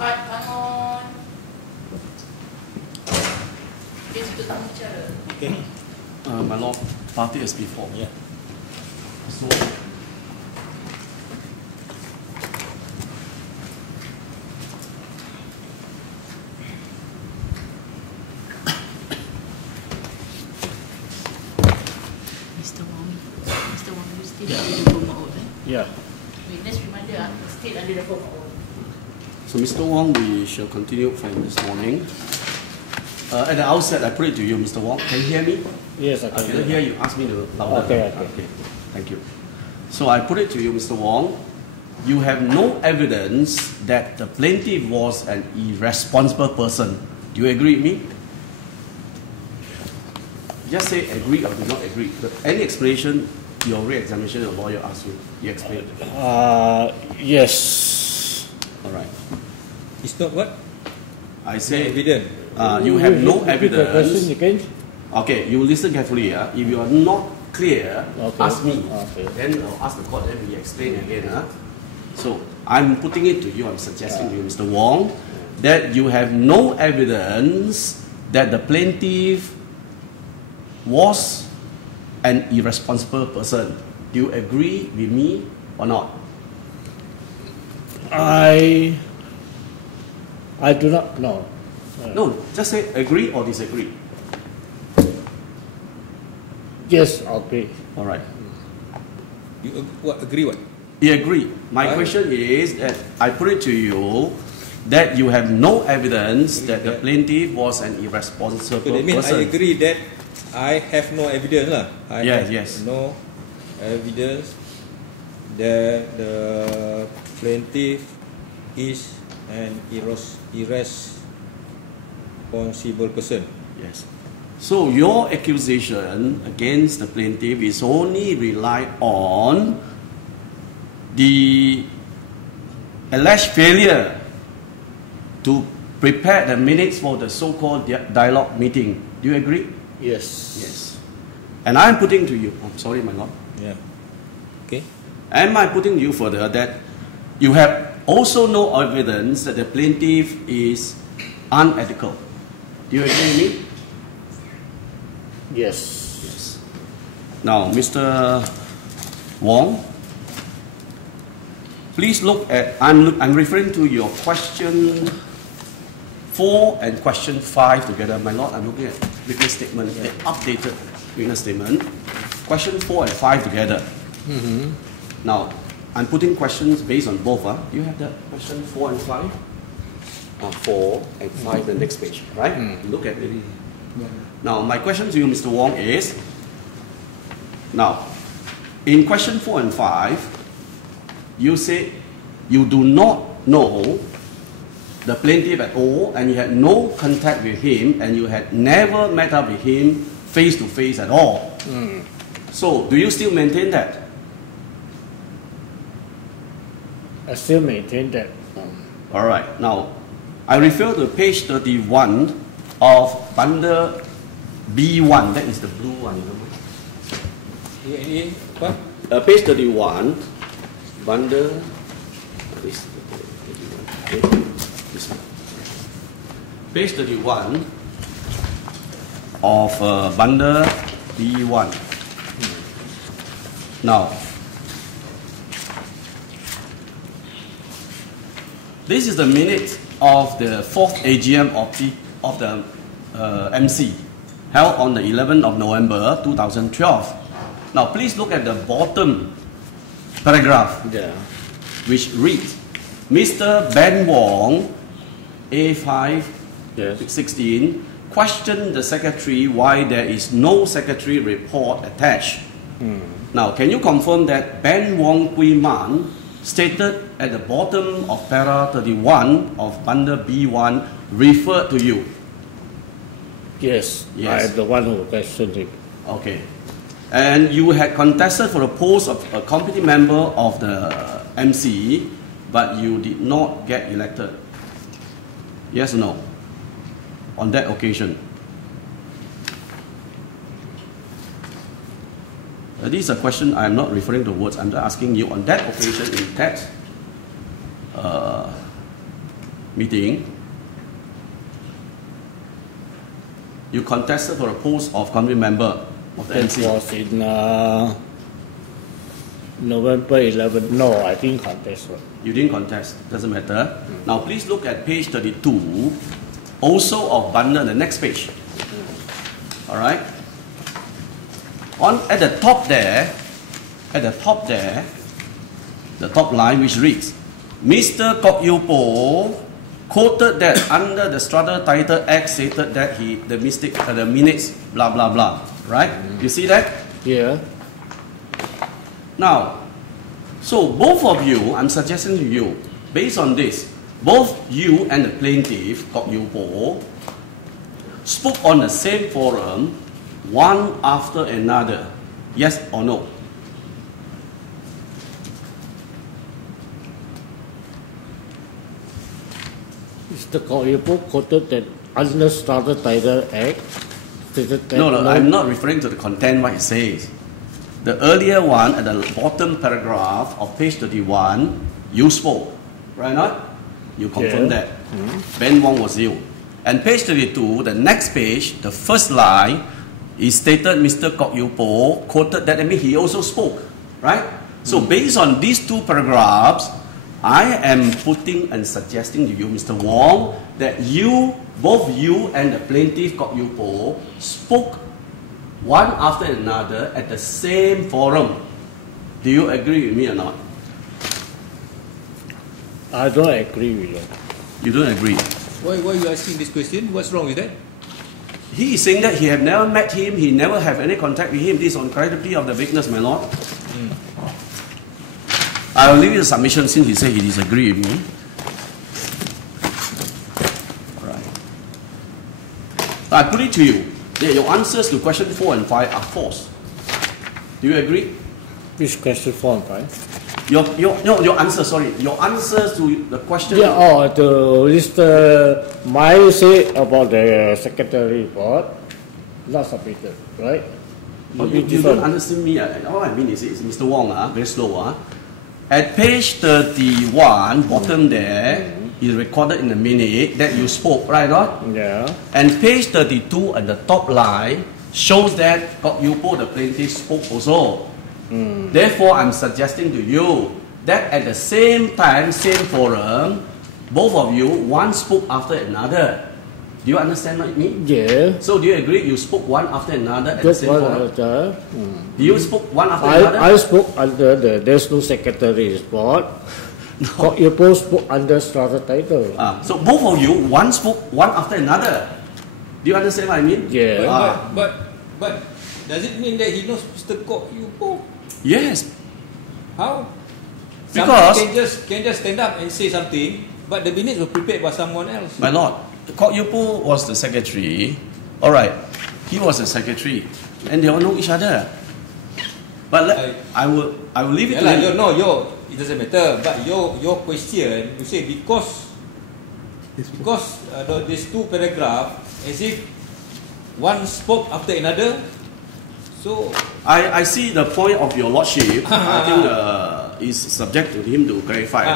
Bangun. Dia tutup tamu bicara. Okay. My lord, party as before. Yeah. So, Mr. Wong, you still under the form out, eh? Yeah. Witness reminder, still under the form out. so Mr. Wong, we shall continue from this morning. At the outset, I put it to you, Mr. Wong. Can you hear me? Yes, I I can cannot hear you. Ask me to louder. Okay. Thank you. So I put it to you, Mr. Wong. You have no evidence that the plaintiff was an irresponsible person. Do you agree with me? Just say agree or do not agree. Any explanation, your re-examination, your lawyer asks you. You explain. Yes. All right. It's not what? I say Evident. you have no Repeat the question evidence. again. Okay, you listen carefully. If you are not clear, Okay. ask me. Okay. Then I'll ask the court, then we explain again. So I'm putting it to you, I'm suggesting to you, Mr. Wong, that you have no evidence that the plaintiff was an irresponsible person. Do you agree with me or not? I do not know. No, just say agree or disagree. Yes, okay. All right. You agree what? You agree. My I- question is that I put it to you that you have no evidence that the plaintiff was an irresponsible So that means person. I agree that I have no evidence lah. I Yes, have yes. no evidence that the plaintiff is an irresponsible person. Yes. So your accusation against the plaintiff is only rely on the alleged failure to prepare the minutes for the so-called dialogue meeting. Do you agree? Yes. Yes. And I'm putting to you, I'm sorry, my lord. Yeah. Okay. Am I putting you further that you have also no evidence that the plaintiff is unethical? Do you agree with me? Yes. Yes. Now, Mr. Wong, please look at, I'm referring to your question 4 and question 5 together. My lord, I'm looking at witness statement, the updated witness statement. Question 4 and 5 together. Now, I'm putting questions based on both. You have that question 4 and 5? 4 and 5, the next page, right? Look at it. Now, my question to you, Mr. Wong, is, now, in question 4 and 5, you say you do not know the plaintiff at all, and you had no contact with him, and you had never met up with him face to face at all. So, do you still maintain that? I still maintain that. All right. Now, I refer to page 31 of bundle B1. That is the blue one. What? Page 31, bundle. This one. Page 31 of bundle B1. Now, this is the minute of the 4th AGM of the MC, held on the 11th of November 2012. Now, please look at the bottom paragraph, Yeah. which reads, Mr. Ben Wong, A5, Yes. 16, questioned the secretary why there is no secretary report attached. Now, can you confirm that Ben Wong Kui Man stated at the bottom of para 31 of bundle B1 referred to you? Yes. Yes. I'm the one who questioned him. Okay. And you had contested for the post of a committee member of the MC, but you did not get elected. Yes or no? On that occasion. This is a question. I am not referring to words. I'm just asking you on that occasion in text. meeting, you contested for a post of committee member of the That MC. was in November 11. No, I didn't contest. You didn't contest, doesn't matter. Now please look at page 32, also of bundle, the next page. Alright? At the top there, the top line which reads, Mr. Kok Yew Po quoted that under the Strata Title Act stated that the minutes, blah blah blah. Right? You see that? Yeah. Now, so both of you, I'm suggesting to you, based on this, both you and the plaintiff, Kok Yew Po, spoke on the same forum, one after another. Yes or no? Mr. Kok Yew Po quoted that under Strata Title Act stated that No, I'm not referring to the content what it says. The earlier one at the bottom paragraph of page 31, you spoke, right not? You confirmed Yeah. that. Ben Wong was you. And page 32, the next page, the first line, is stated Mr. Kok Yew Po quoted that, I mean he also spoke, right? So based on these two paragraphs, I am putting and suggesting to you, Mr. Wong, that both you and the plaintiff Kok Yew Po spoke one after another at the same forum. Do you agree with me or not? I don't agree with you. You don't agree. Why you asking this question? What's wrong with that? He is saying that he have never met him, he never have any contact with him. This is on credibility of the witness, my lord. I will leave you the submission since he said he disagree with me. Right. I put it to you. Yeah, your answers to question 4 and 5 are false. Do you agree? Which question 4 and 5? Your answers to the question. Yeah, my say about the secretary report, not submitted, right? Oh, you don't understand me. All I mean is Mr. Wong, very slow. At page 31, bottom there, is recorded in the minute that you spoke, right? Not? Yeah. And page 32 at the top line shows that Kok Yew Po, the plaintiff, spoke also. Therefore, I'm suggesting to you that at the same time, same forum, both of you, one spoke after another. Do you understand what I mean? Yeah. So do you agree you spoke one after another at the Just same one forum? after. Do you spoke one after another? I spoke under there's no secretary report. Kok Yew Po spoke under Strata Title. So both of you, one spoke one after another. Do you understand what I mean? Yeah. But does it mean that he knows Mr. Kok Yew Po? Yes. How? Because- Somebody can just stand up and say something, but the minutes were prepared by someone else. My lord, Kok Yew Po was the secretary. Alright, he was the secretary. And they all know each other. But I will leave it to him. It doesn't matter. But your question, you say because these two paragraphs, as if one spoke after another. So I see the point of your lordship. I think is subject to him to clarify.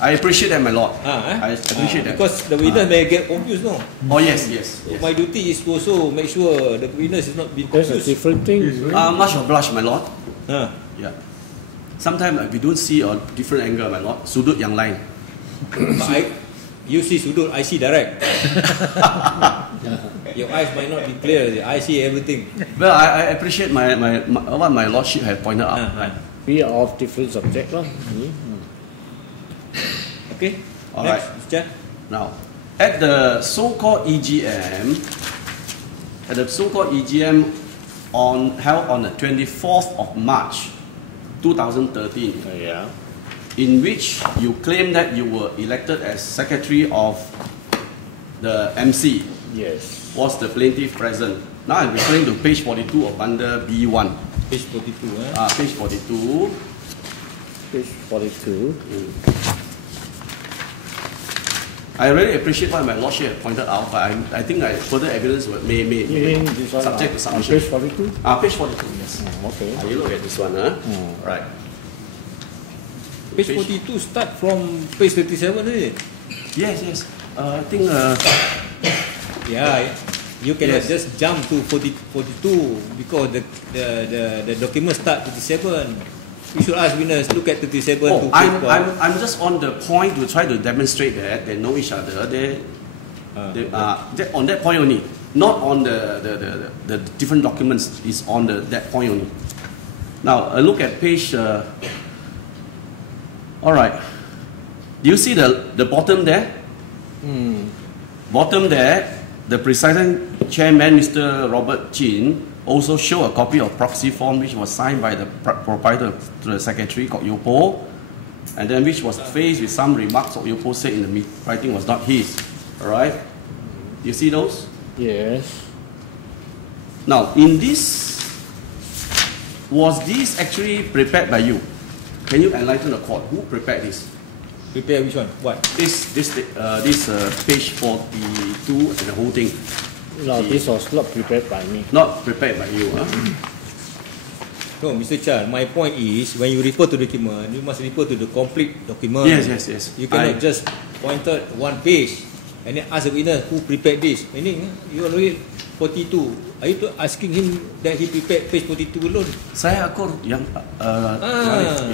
I appreciate that, my lord. I appreciate that. Because the witness may get confused, no? Oh yes. My duty is to also make sure the witness is not being That's a confused. different thing. Much obliged, my lord. Yeah. Sometimes we don't see a different angle, my lord. Sudut yang lain. But you see sudut, I see direct. Your eyes might not be clear. I see everything. Well, I appreciate what my lordship have pointed out. Right. We are of different subject lah. Okay. All Next, right. Mr. Now, at the so-called EGM, held on the 24th of March, 2013, Yeah. in which you claim that you were elected as secretary of the MC, Yes. was the plaintiff present? Now I'm referring to page 42 of under B1. Page 42. Page 42. Page 42. I really appreciate what my lordship pointed out, but I think further evidence may You mean this one? subject to On submission. page 42? Page 42, yes. Okay. You look at this one, Right. Page 42 start from page 37, isn't it? Yes. I think. Yeah, you cannot Yes. just jump to 42 because the document start 37. You should ask witness, look at 37 Oh, to 51. I'm just on the point to try to demonstrate that they know each other. On that point only, not on the different documents. Is on that point only. Now look at page. All right. Do you see the bottom there? Bottom there, the presiding chairman, Mr. Robert Chin, also show a copy of proxy form which was signed by the proprietor to the secretary called Yopo, and then which was faced with some remarks of Yopo said in the writing was not his. All right. You see those? Yes. Now, in this, was this actually prepared by you? Can you enlighten the court? Who prepared this? Prepare which one? What? This page 42 and the whole thing. No, this was not prepared by me. Not prepared by you, huh? No, Mr. Chan, my point is when you refer to document, you must refer to the complete document. Yes. You cannot just point out one page and then ask the witness who prepared this. Meaning, you already 42. Are you asking him that he prepared page 42 alone? Saya akur yang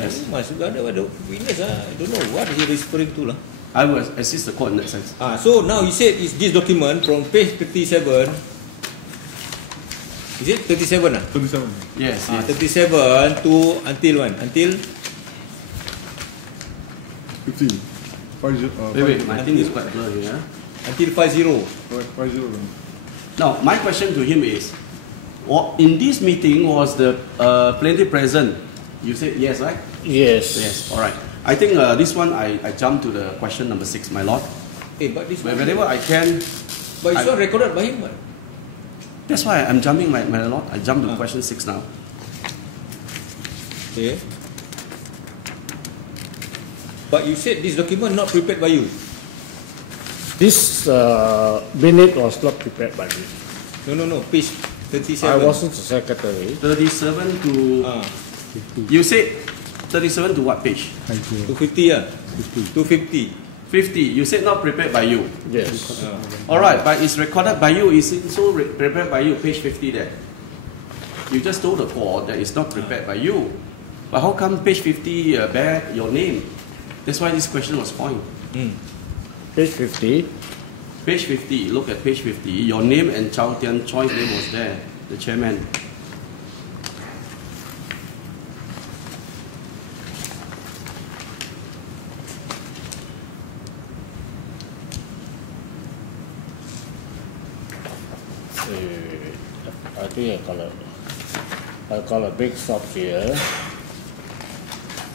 yes. You must ada witness. I don't know what he referring to lah. I will assist the court in that sense. So now you said is this document from page 37. Is it 37 ah? 37. Yes. 37 to until when? Until 50. Wait, my thing is quite blurry here. until 50. Right, 50 then. Now, my question to him is, in this meeting was the plaintiff present? You said yes, right? Yes. Yes. All right. I think this one I jump to the question number 6, my lord. But this one, Whenever I can. but it's not recorded by him. What? That's why I'm jumping, my lord. I jump to question 6 now. Okay. But you said this document not prepared by you. This minute was not prepared by me. No. Page 37. I wasn't the secretary. 37 to. You said 37 to what page? 250 250. 50. You said not prepared by you. Yes. All right, but it's recorded by you. Is it so prepared by you? Page 50 there. You just told the court that it's not prepared by you. But how come page 50 bear your name? That's why this question was coined. Page 50. Page 50. Look at page 50. Your name and Chow Tian Choi's name was there. The chairman. I think I got a big stop here.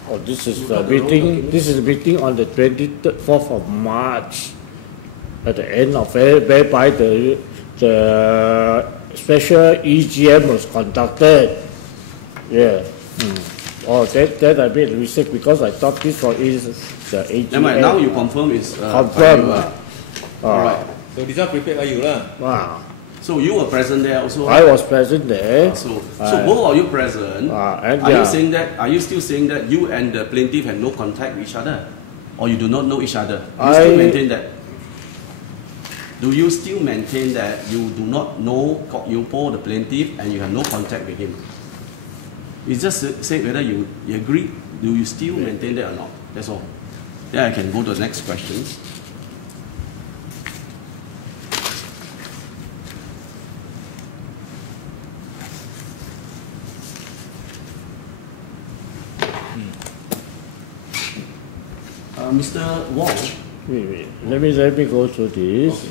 Oh, this is the meeting. This is the meeting on the 24th of March. At the end of it, whereby the special EGM was conducted. Yeah. Oh, that I made a mistake because I thought this one is the AGM. Now you confirm it's Confirm. by you, all right. So this one prepared by you lah. Wow. So you were present there also. I was present there. So both of you present. And are you saying that? Are you still saying that you and the plaintiff had no contact with each other, or you do not know each other? You still maintain that? Do you still maintain that you do not know Kok Yupo, the plaintiff, and you have no contact with him? You just say whether you agree. Do you still maintain that or not? That's all. Then I can go to the next question. Mr. Wong. Wait. Let me go through this.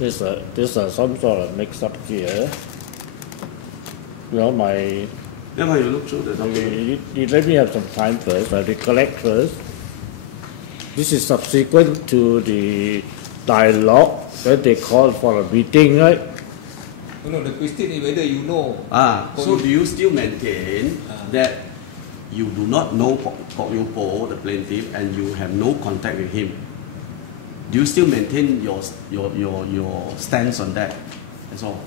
Okay. There's some sort of mix up here. You know, Then how you look through the document? you let me have some time first. I recollect first. This is subsequent to the dialogue when they called for a meeting, right? No, the question is whether you know. So do you still maintain that you do not know Kok Yew Po, the plaintiff, and you have no contact with him? Do you still maintain your stance on that? That's all.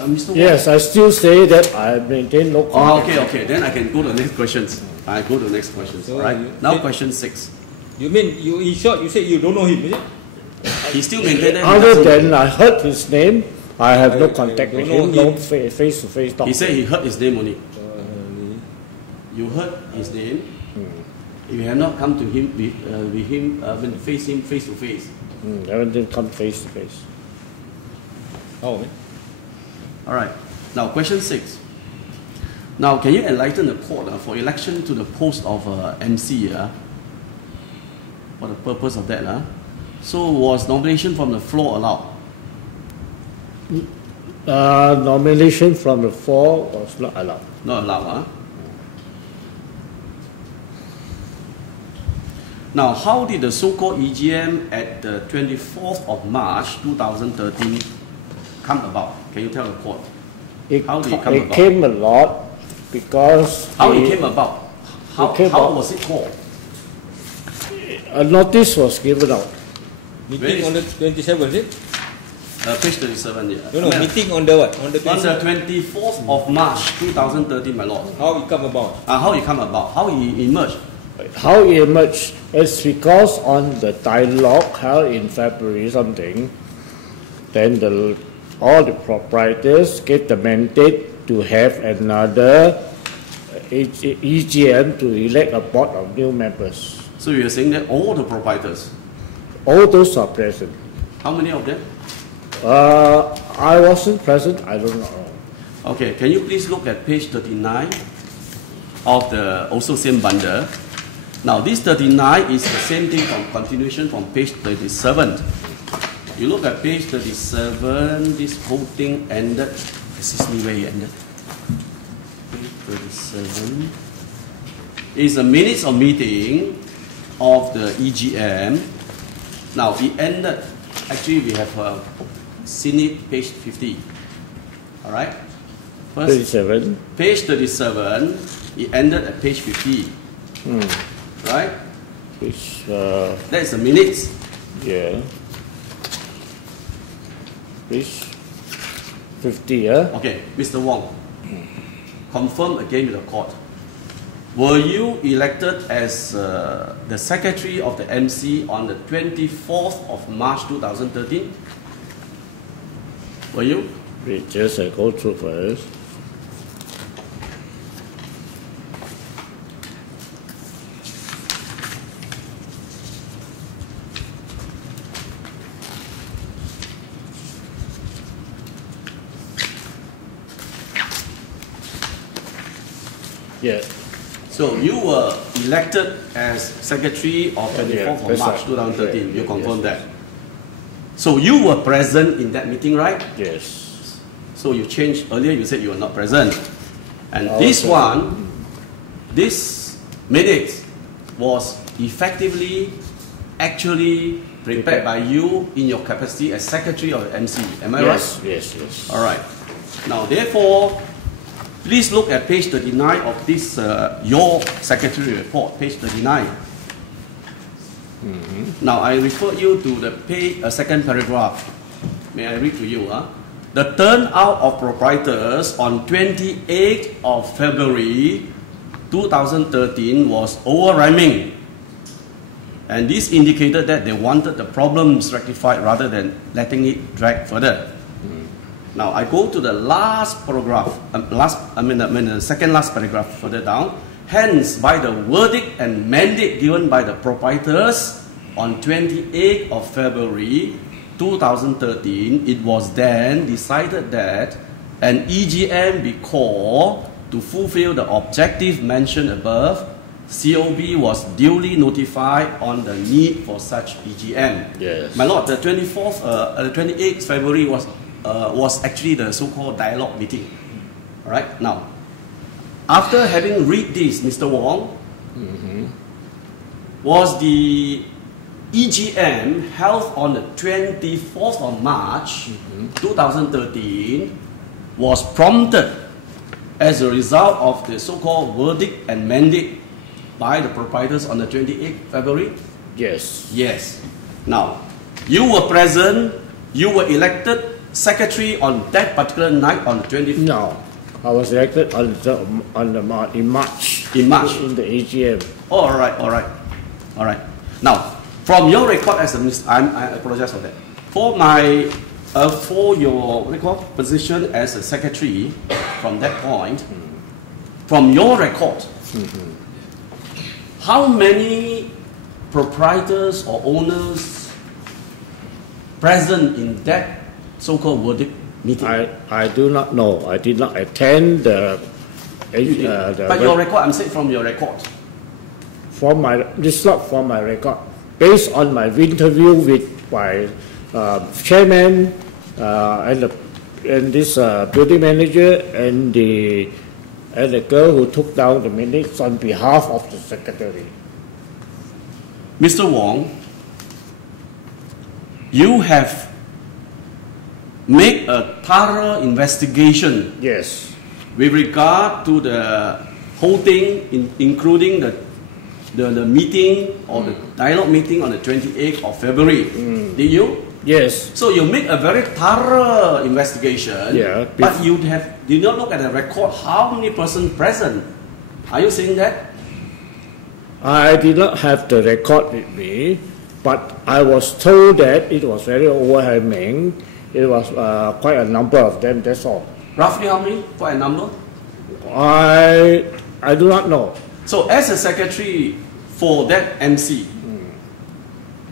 Mr. Wong? Yes, I still say that I maintain no Oh, contact. okay. Then I can go to the next questions. I go to the next questions. So All right. you- Now question 6. You mean you in short you say you don't know him, is it? He still maintained that. he Other doesn't- than I heard his name, I have no I contact with don't him, know no him. face-to-face talk. He said he heard his name only. You heard his name. You have not come to him with him face to face. Haven't come face-to-face. Oh, man. All right. Now question 6. Now can you enlighten the court for election to the post of MC? For the purpose of that, so was nomination from the floor allowed? Nomination from the floor was not allowed. Not allowed, Now, how did the so-called EGM at the 24th of March 2013 come about? Can you tell the court? How did it come about? came a lot because How it came about? How was it called? a notice was given out. Meeting on the 27th, is it? Page 37, yeah. No, meeting on the what? On the On the 27th. 24th of March 2013, my lord. How it come about? How it come about? How it emerged? How it emerged is because on the dialogue held in February something, then all the proprietors get the mandate to have another EGM to elect a board of new members. So you're saying that all the proprietors, All those are present. how many of them? I wasn't present, I don't know. Okay, can you please look at page 39 of the also same bundle? Now this 39 is the same thing from continuation from page 37. You look at page 37, this whole thing ended. This is me where it ended. Page 37 is the minutes of meeting of the EGM. Now it ended, actually we have seen it page 50. Alright? First, 37. page 37, it ended at page 50. Right? Which, That's the minutes. yeah. Which 50, yeah? Okay, Mr. Wong, confirm again with the court. Were you elected as the secretary of the MC on the 24th of March 2013? Were you? Wait, just I go through first. Yeah. So you were elected as secretary of 24th of that's March right. 2013. Yeah, You confirm yes. that. So you were present in that meeting, right? Yes. So you changed earlier. You said you were not present, and I this was one, this minute was effectively, actually prepared by you in your capacity as secretary of the MC. Am I right? Yes, yes. All right. Now, therefore, please look at page 39 of this your secretary report, page 39. Now, I refer you to the second paragraph. May I read to you? The turnout of proprietors on 28th of February 2013 was overwhelming. And this indicated that they wanted the problems rectified rather than letting it drag further. Now I go to the last paragraph, the second last paragraph further down. Hence, by the verdict and mandate given by the proprietors on 28th of February 2013, it was then decided that an EGM be called to fulfill the objective mentioned above. COB was duly notified on the need for such EGM. Yes. My lord, the 28th February was was actually the so-called dialogue meeting. All right. Now, after having read this, Mr. Wong, was the EGM held on the 24th of March 2013 was prompted as a result of the so-called verdict and mandate by the proprietors on the 28th February? Yes. Yes. Now, you were present, you were elected secretary on that particular night on the 24th. No, I was elected in March. In March. In the AGM. Oh, all right, all right, all right. Now, from your record as a minister, I apologize for that. For my, for your what do you call, position as a secretary, from that point, from your record, how many proprietors or owners present in that so-called verdict meeting? I do not know. I did not attend the. But your record, I'm saying from your record. This is not from my record. Based on my interview with my chairman and this building manager and the girl who took down the minutes on behalf of the secretary. Mr. Wong, you have made a thorough investigation. Yes. With regard to the whole thing, including the meeting or the dialogue meeting on the 28th of February. Did you? Yes. So you make a very thorough investigation. Yeah. But you did not look at the record how many persons present. Are you saying that? I did not have the record with me, but I was told that it was very overwhelming. It was quite a number of them, that's all. Roughly how many? Quite a number? I do not know. So as a secretary for that MC,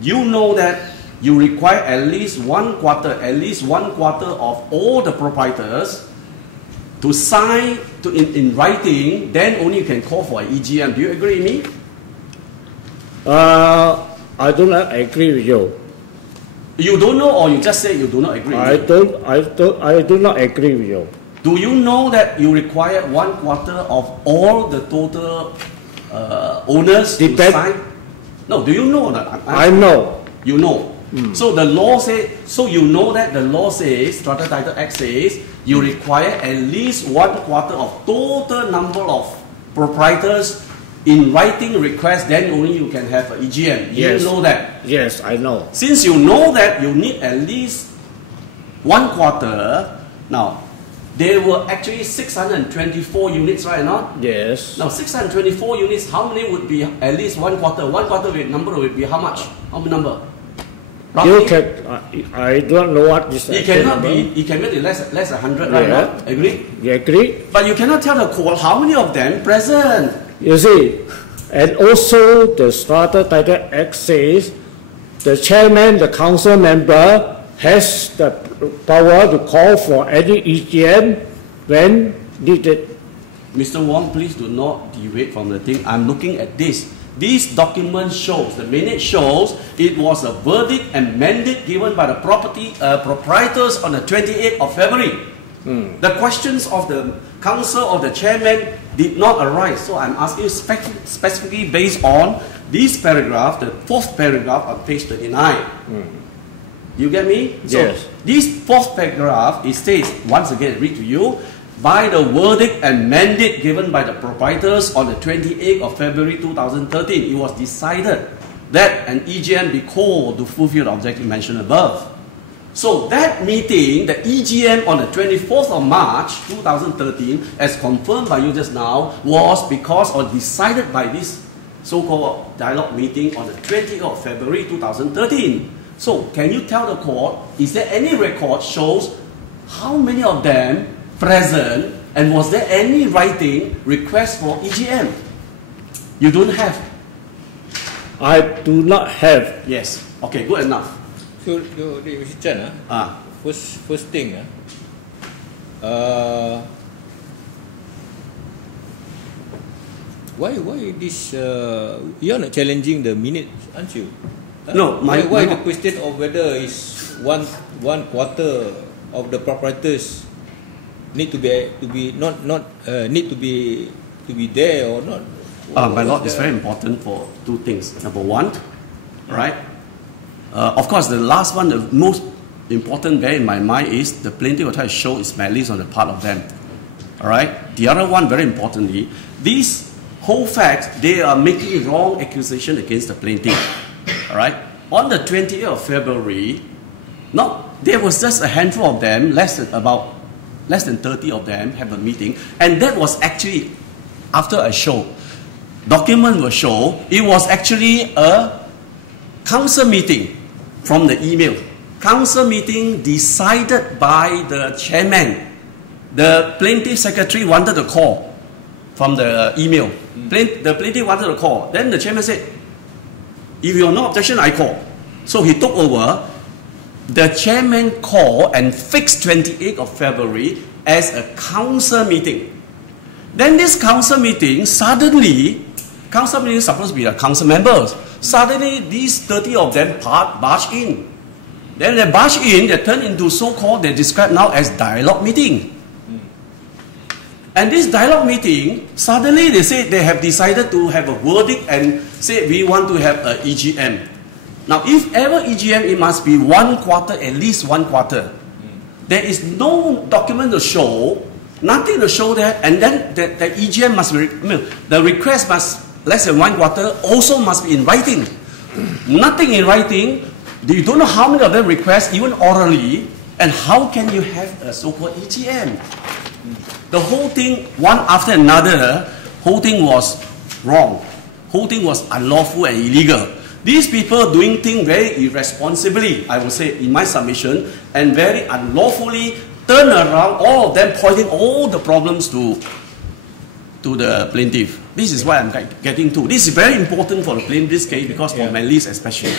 you know that you require at least one quarter of all the proprietors to sign in writing, then only you can call for an EGM. Do you agree with me? I do not agree with you. You don't know, or you just say you do not agree? I do not agree with you. Do you know that you require one quarter of all the total owners to sign? No, do you know that? I know. You know. So the law says, so you know that the law says, Strata Title Act says, you require at least one quarter of total number of proprietors in writing request, then only you can have an EGM. Yes. You know that? Yes, I know. Since you know that, you need at least one quarter. Now, there were actually 624 units, right now? Yes. Now, 624 units, how many would be at least one quarter? One quarter number would be how much? How many number? You can, I don't know what this It cannot be, it can be less than 100, right now? Agree? You agree? But you cannot tell the court how many of them present. You see, and also the Strata Title Act says the chairman, the council member has the power to call for any EGM when needed. Mr. Wong, please do not deviate from the thing. I'm looking at this. This document shows, the minute shows, it was a verdict and mandate given by the proprietors on the 28th of February. The questions of the council or the chairman did not arise. So I'm asking you specifically based on this paragraph, the fourth paragraph on page 39. You get me? Yes. So this fourth paragraph, it states, once again, read to you, by the verdict and mandate given by the proprietors on the 28th of February 2013, it was decided that an EGM be called to fulfill the objective mentioned above. So that meeting, the EGM on the 24th of March 2013, as confirmed by you just now, was because or decided by this so-called dialogue meeting on the 20th of February 2013. So can you tell the court, is there any record shows how many of them present, and was there any writing request for EGM? You don't have. I do not have. Yes. Okay, good enough. So, Mr. Chan, first thing, why this? You're not challenging the minutes, aren't you? No, why the question of whether it's one quarter of the proprietors need to be not need to be there or not? My lord, it's very important for two things. Number one, right? Of course, the last one, the most important bear in my mind is the plaintiff will try to show its malice on the part of them. All right. The other one, very importantly, these whole facts, they are making wrong accusation against the plaintiff. All right. On the 20th of February, there was just a handful of them, less than 30 of them have a meeting, and that was actually after a show. Document will show it was actually a council meeting from the email. Council meeting decided by the chairman. The plaintiff secretary wanted a call from the email. The plaintiff wanted a call. Then the chairman said, if you have no objection, I call. So he took over. The chairman called and fixed 28th of February as a council meeting. Then this council meeting, suddenly, council meeting is supposed to be the council members. Suddenly, these 30 of them barge in. Then they barge in, they turn into so-called, they describe now as dialogue meeting. And this dialogue meeting, suddenly they say they have decided to have a verdict and say we want to have an EGM. Now, if ever EGM, it must be 1 quarter, at least 1 quarter. There is no document to show, nothing to show that, and then the EGM must be, the request must, less than 1 quarter, also must be in writing. Nothing in writing, you don't know how many of them request, even orally, and how can you have a so-called EGM? The whole thing, one after another, whole thing was wrong. Whole thing was unlawful and illegal. These people doing things very irresponsibly, I would say, in my submission, and very unlawfully turn around, all of them pointing all the problems to the plaintiff. This is why I'm getting to. This is very important for the plaintiff's case because for Manlis especially.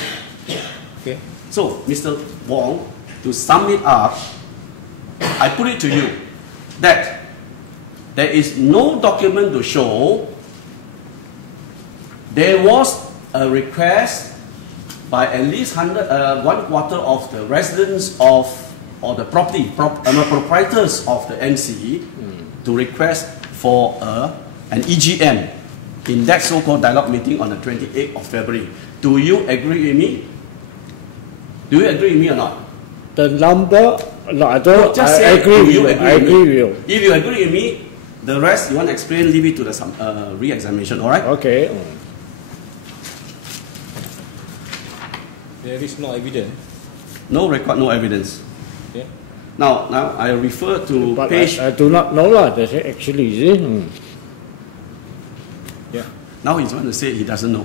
Okay. So, Mr. Wong, to sum it up, I put it to you that there is no document to show there was a request by at least 1 quarter of the residents of or the proprietors of the MC to request for an EGM in that so-called dialogue meeting on the 28th of February. Do you agree with me? Do you agree with me or not? The number, no, I don't. Just I say, agree with you. agree I with agree me? with you. If you agree with me, the rest you want to explain, leave it to the re-examination. All right? Okay. There is no evidence. No record, no evidence. Okay. Now I refer to But page. I do not know lah. That's actually, is it? Yeah. Now he's going to say he doesn't know.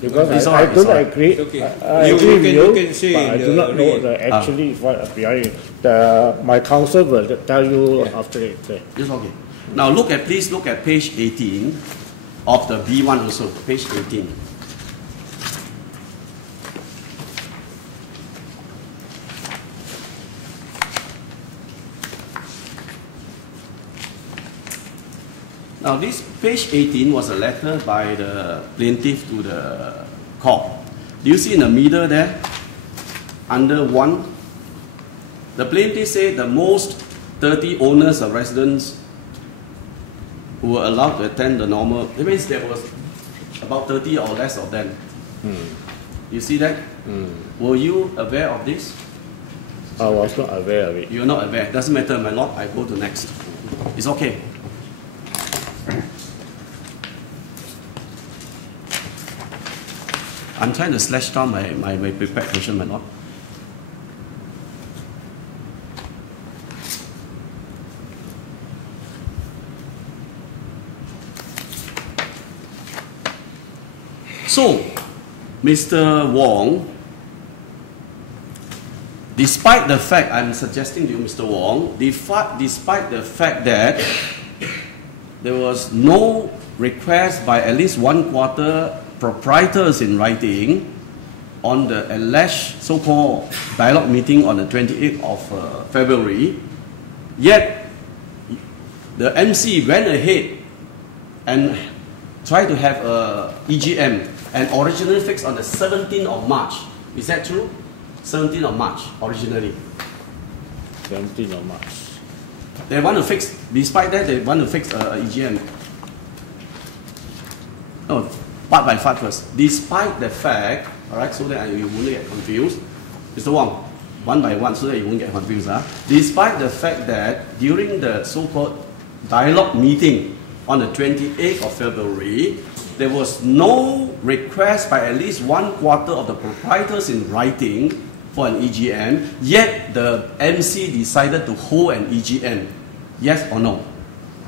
Because It's I alright, don't it's alright. agree. It's okay. I You agree with can- you, you can say but I do the not know real- the actually what behind it. My counsel will tell you after it. It's okay. Now please look at page 18 of the B1 also. Page 18. Now this page 18 was a letter by the plaintiff to the court. Do you see in the middle there, under 1, the plaintiff said the most 30 owners of residents who were allowed to attend the normal, that means there was about 30 or less of them. You see that? Were you aware of this? I was not aware of it. You're not aware. Doesn't matter, my lord. I go to next. It's okay. I'm trying to slash down my prepared question, my lord. So, Mr. Wong, despite the fact, I'm suggesting to you, Mr. Wong, despite the fact that there was no request by at least 1 quarter proprietors in writing on the alleged so-called dialogue meeting on the 28th of February, yet the MC went ahead and tried to have a EGM and originally fixed on the 17th of March. Is that true? 17th of March, originally. 17th of March. They want to fix, despite that, they want to fix EGM. No, part by part first. Despite the fact, all right, so that you won't get confused. Mr. Wong, one by one, so that you won't get confused. Despite the fact that during the so-called dialogue meeting on the 28th of February, there was no request by at least 1/4 of the proprietors in writing for an EGM, yet the MC decided to hold an EGM. Yes or no?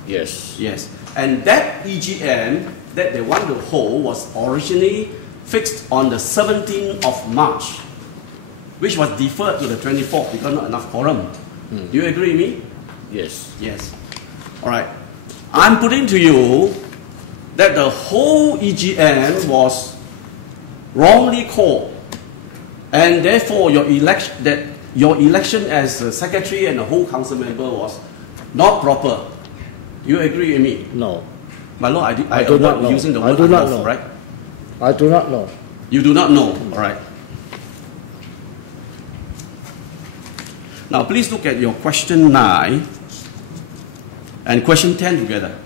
Yes. Yes. And that EGM that they want to hold was originally fixed on the 17th of March, which was deferred to the 24th because not enough quorum. Do you agree with me? Yes. Yes. All right. I'm putting to you that the whole EGM was wrongly called, and therefore your election as a secretary and a whole council member was not proper. You agree with me? No. My lord, I do not avoid know. using the I word do not unlawful, know. right? I do not know. You do not know. All right. Now please look at your question 9 and question 10 together.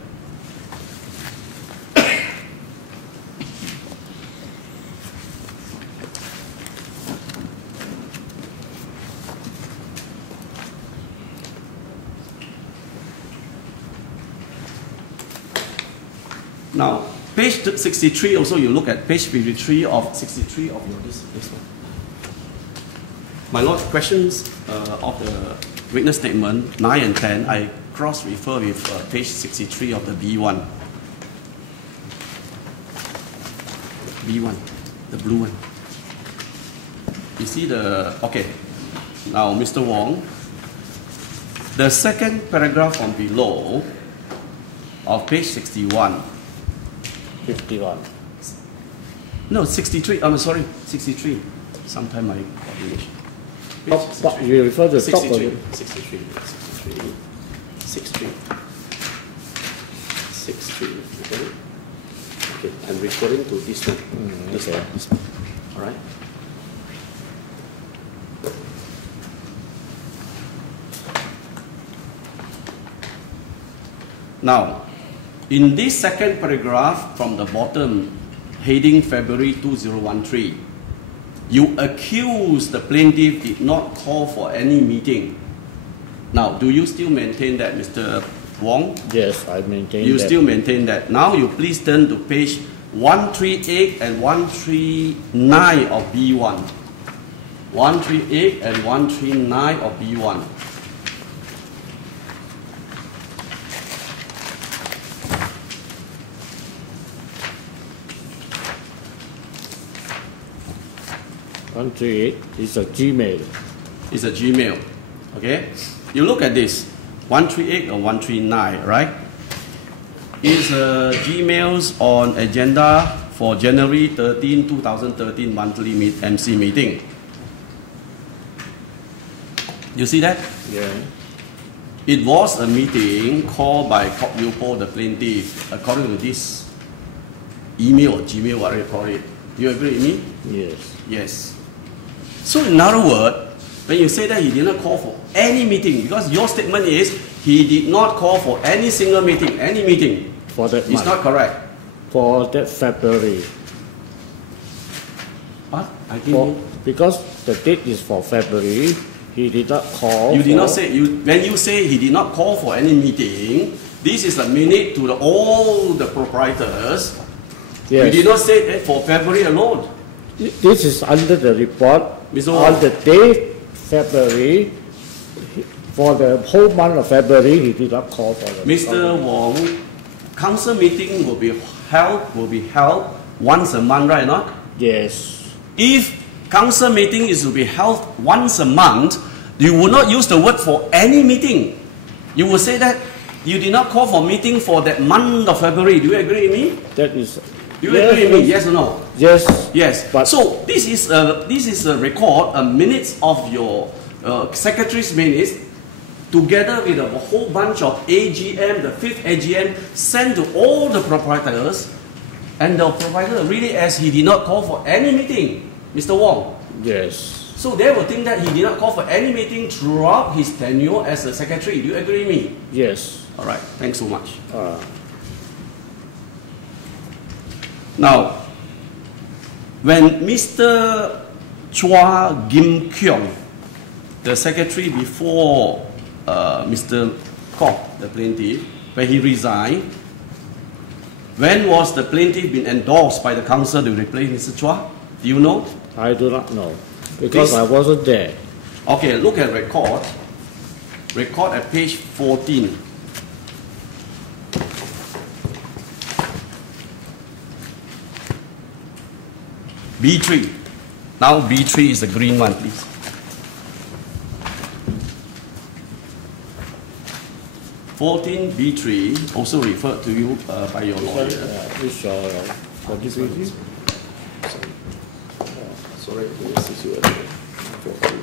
Now, page 63 also, you look at page 53 of 63 of your this one. My lord, questions of the witness statement 9 and 10, I cross-refer with page 63 of the B1. B1, the blue one. You see the, okay. Now, Mr. Wong, the second paragraph from below of page 61. 51. No, 63. I'm sorry, 63. Sometime my coordination. You refer to top 63. of 63. 63. 63. Okay. Okay, I'm referring to this one. This okay. one. This one. All right. Now, in this second paragraph from the bottom, heading February 2013, you accuse the plaintiff did not call for any meeting. Now, do you still maintain that, Mr. Wong? Yes, I maintain You that. still maintain that. Now you please turn to page 138 and 139 of B1. 138 and 139 of B1. It's a Gmail. It's a Gmail. Okay? You look at this. 138 or 139, right? Is Gmails on agenda for January 13, 2013 monthly MC meeting. You see that? Yeah. It was a meeting called by Kok Yupo, the plaintiff, according to this email or Gmail, whatever you call it. Do you agree with me? Yes. Yes. So in other words, when you say that he did not call for any meeting, because your statement is he did not call for any single meeting, any meeting. For that It's month. not correct. For that February. What? I didn't. Because the date is for February, he did not call. You did not say, when you say he did not call for any meeting, this is a minute to all the proprietors. Yes. You did not say that for February alone. This is under the report. Mr. Wong. On the day February, for the whole month of February, he did not call for the Mr. Wong, council meeting will be held once a month, right or not? Yes. If council meeting is to be held once a month, you will not use the word for any meeting. You will say that you did not call for meeting for that month of February. Do you agree with me? That is. Do you agree with me? Yes or no? Yes. Yes. But so this is a record, a minutes of your secretary's minutes, together with a whole bunch of AGM, the 5th AGM, sent to all the proprietors, and the proprietor really as he did not call for any meeting, Mr. Wong. Yes. So they will think that he did not call for any meeting throughout his tenure as a secretary. Do you agree with me? Yes. All right. Thanks so much. Uh, Now, when Mr. Chua Gim Kyong, the secretary before Mr. Kok, the plaintiff, when he resigned, when was the plaintiff been endorsed by the council to replace Mr. Chua? Do you know? I do not know because This- I wasn't there. Okay, look at record. Record at page 14. B3. Now B3 is the green one, please. B3 also referred to you by your lawyer. Which for this review? Sorry, this is your 14.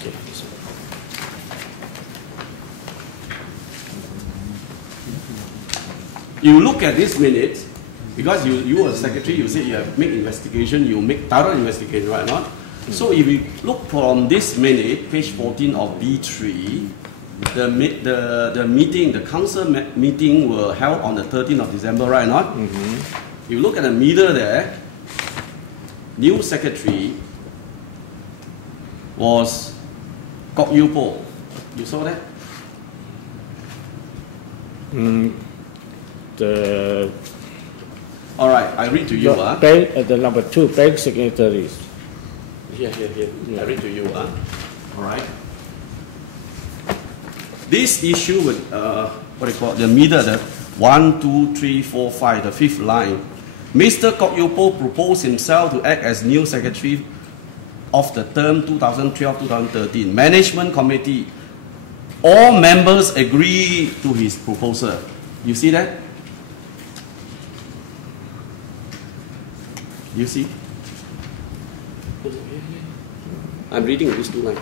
Okay, this one. You look at this minute, because you were secretary, you said you have make investigation, you make thorough investigation, right or not? So if you look from this minute, page 14 of B3, the meeting, the council meeting were held on the 13th of December, right or not? You look at the middle there, new secretary was Kok Yew Po. You saw that? The All right, I read to you. bank at the number 2 bank secretaries. Here. Yeah. I read to you. All right. This issue with what do you call it? The middle, the 1, 2, 3, 4, 5, the fifth line. Mr. Kok Yew Po proposed himself to act as new secretary of the term 2012-2013 management committee. All members agree to his proposal. You see that? You see? I'm reading these two lines.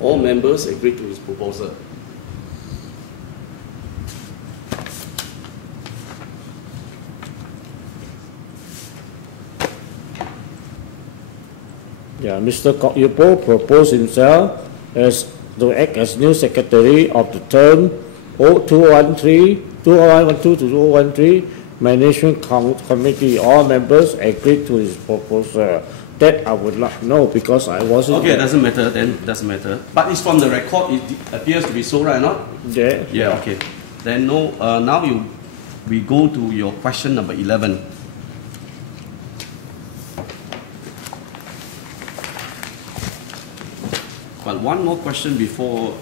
All members agreed to his proposal. Yeah, Mr. Kok Yew Po proposed himself to act as new secretary of the term 2012 to 2013 management committee. All members agreed to his proposal. That I would not know because I wasn't Okay, there. doesn't matter then, doesn't matter. But it's from the record, it appears to be so, right or not? Yeah. Yeah, okay. Then no, now we go to your question number 11. But one more question before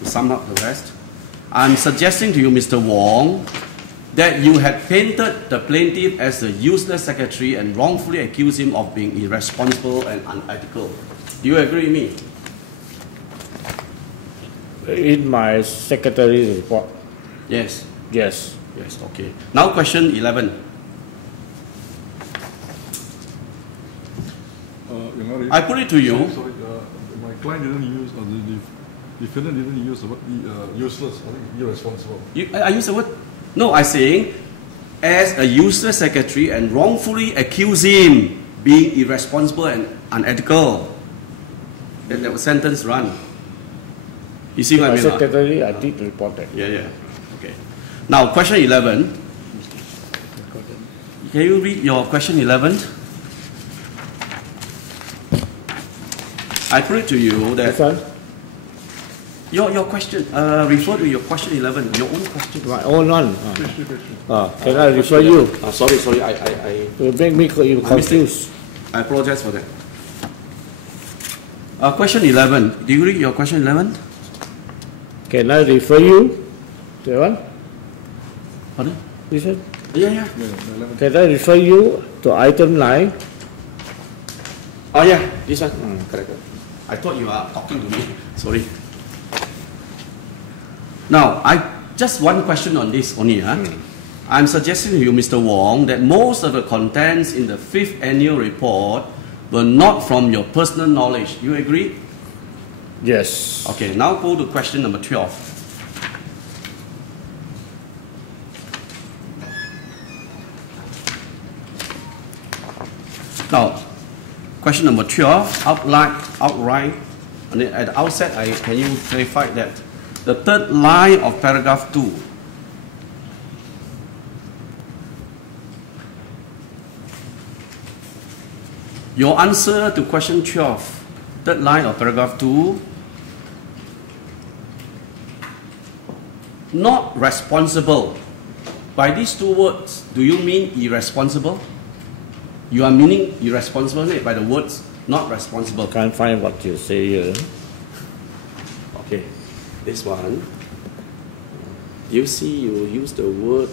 we sum up the rest. I'm suggesting to you, Mr. Wong, that you had painted the plaintiff as a useless secretary and wrongfully accused him of being irresponsible and unethical. Do you agree with me? In my secretary's report. Yes. Yes. Yes, okay. Now question 11. Your Honor, I put it to you. Sorry, my client didn't use, or the defendant didn't use the word useless, I think irresponsible. I use the word? No, I'm saying as a useless secretary and wrongfully accuse him being irresponsible and unethical. That was sentence run. You see what I My mean? Not? secretary, I did report that. Yeah. Okay. Now question 11. Can you read your question 11? I put it to you This that one, your question, refer to your question 11, your own question. my own one. Page three. Can I refer you? Sorry, You make me confused. I apologize for that. Question 11. Do you read your question 11? Can I refer you? That one? Pardon? This one? Yeah. Yeah, 11. Can I refer you to item 9? Oh yeah, this one. Correct. I thought you are talking to me. Sorry. Now, just one question on this only. I'm suggesting to you, Mr. Wong, that most of the contents in the 5th annual report were not from your personal knowledge. You agree? Yes. Okay, now go to question number 12. Now, question number 12, outright. And then at the outset, can you clarify that the third line of paragraph 2, your answer to question 12, third line of paragraph 2, not responsible. By these two words, do you mean irresponsible? You are meaning irresponsible by the words not responsible. Can't find what you say here. Okay, this one. You see, you use the word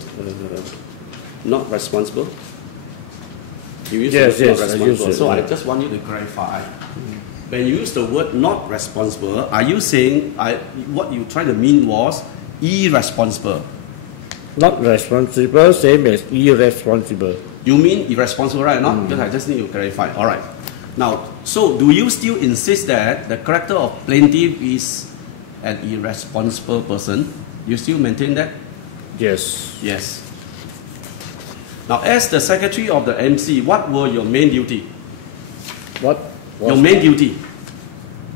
not responsible. You use Yes, the word yes, not I use responsible. it, So I yeah. just want you to clarify. When you use the word not responsible, are you saying what you try to mean was irresponsible? Not responsible, same as irresponsible. You mean irresponsible, right? Not because I just need to clarify. All right. Now, so do you still insist that the character of plaintiff is an irresponsible person? You still maintain that? Yes. Yes. Now, as the secretary of the MC, what were your main duty? What was Your main duty.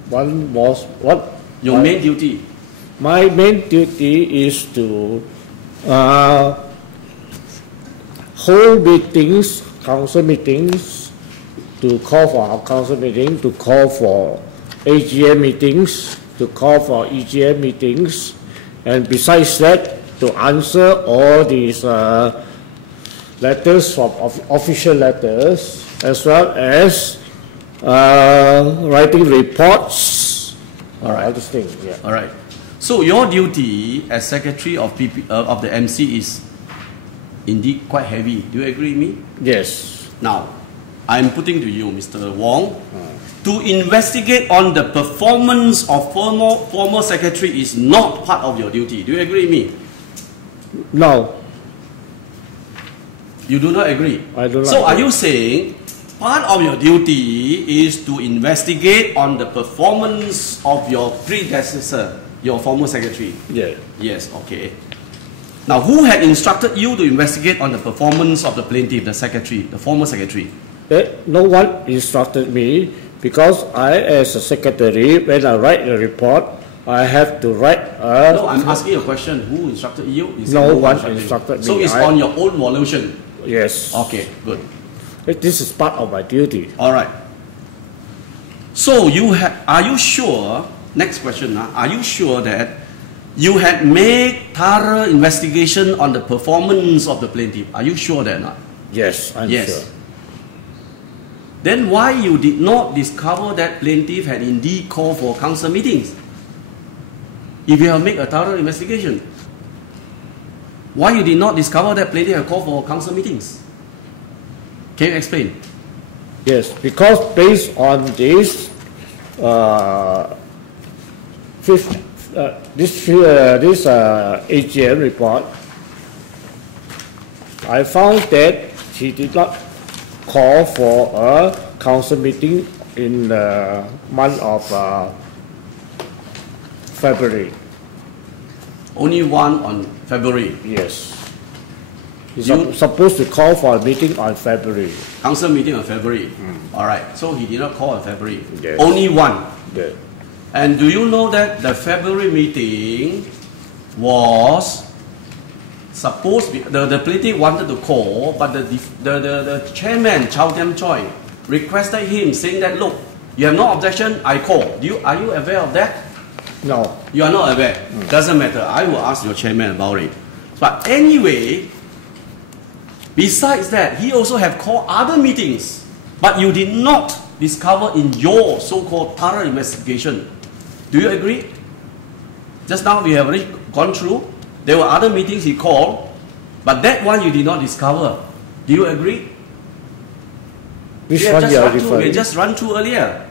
one was what? Your main duty. My main duty is to hold meetings, council meetings, to call for our council meeting, to call for AGM meetings, to call for EGM meetings, and besides that, to answer all these letters from official letters, as well as writing reports, all these things. Yeah. All right. So your duty as secretary of the MC is indeed quite heavy. Do you agree with me? Yes. Now, I'm putting to you, Mr. Wong, to investigate on the performance of former secretary is not part of your duty. Do you agree with me? No, You do not agree. I do not. So are you saying part of your duty is to investigate on the performance of your predecessor, your former secretary? yeah. Yes, okay. Now, who had instructed you to investigate on the performance of the plaintiff, the secretary, the former secretary? No one instructed me because I, as a secretary, when I write a report, I have to write a... No, I'm asking a question. Who instructed you? You said No one you. instructed me. So it's on your own volition? Yes. Okay, good. This is part of my duty. All right. So are you sure, next question, are you sure that you had made thorough investigation on the performance of the plaintiff? Are you sure that not? Yes, I'm Yes. sure. Then why you did not discover that plaintiff had indeed called for council meetings? If you have made a thorough investigation, why you did not discover that plaintiff had called for council meetings? Can you explain? Yes, because based on this, this AGM report, I found that he did not call for a council meeting in the month of February. Only one on February. Yes. He's You- supposed to call for a meeting on February. Council meeting on February. All right. So he did not call on February. Yes. Only one. Yeah. And do you know that the February meeting was supposed to be, the plaintiff wanted to call, but the chairman, Chow Tiam Choi, requested him saying that, look, you have no objection, I call. Are you aware of that? No. You are not aware. Doesn't matter. I will ask your chairman about it. But anyway, besides that, he also have called other meetings, but you did not discover in your so-called thorough investigation. Do you agree? Just now we have already gone through. There were other meetings he called, but that one you did not discover. Do you agree? Which one you are We referring? just run through earlier.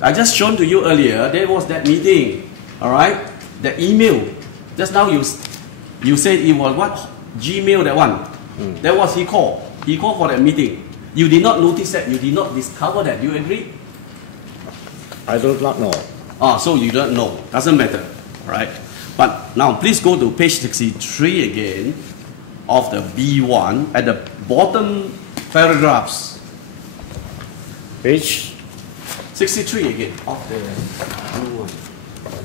I just shown to you earlier, there was that meeting, all right? The email. Just now you said it was what? Gmail, that one. That was he called. He called for that meeting. You did not notice that. You did not discover that. Do you agree? I do not know. So you don't know. Doesn't matter, all right? But now please go to page 63 again of the B1 at the bottom paragraphs. Page 63 again, of the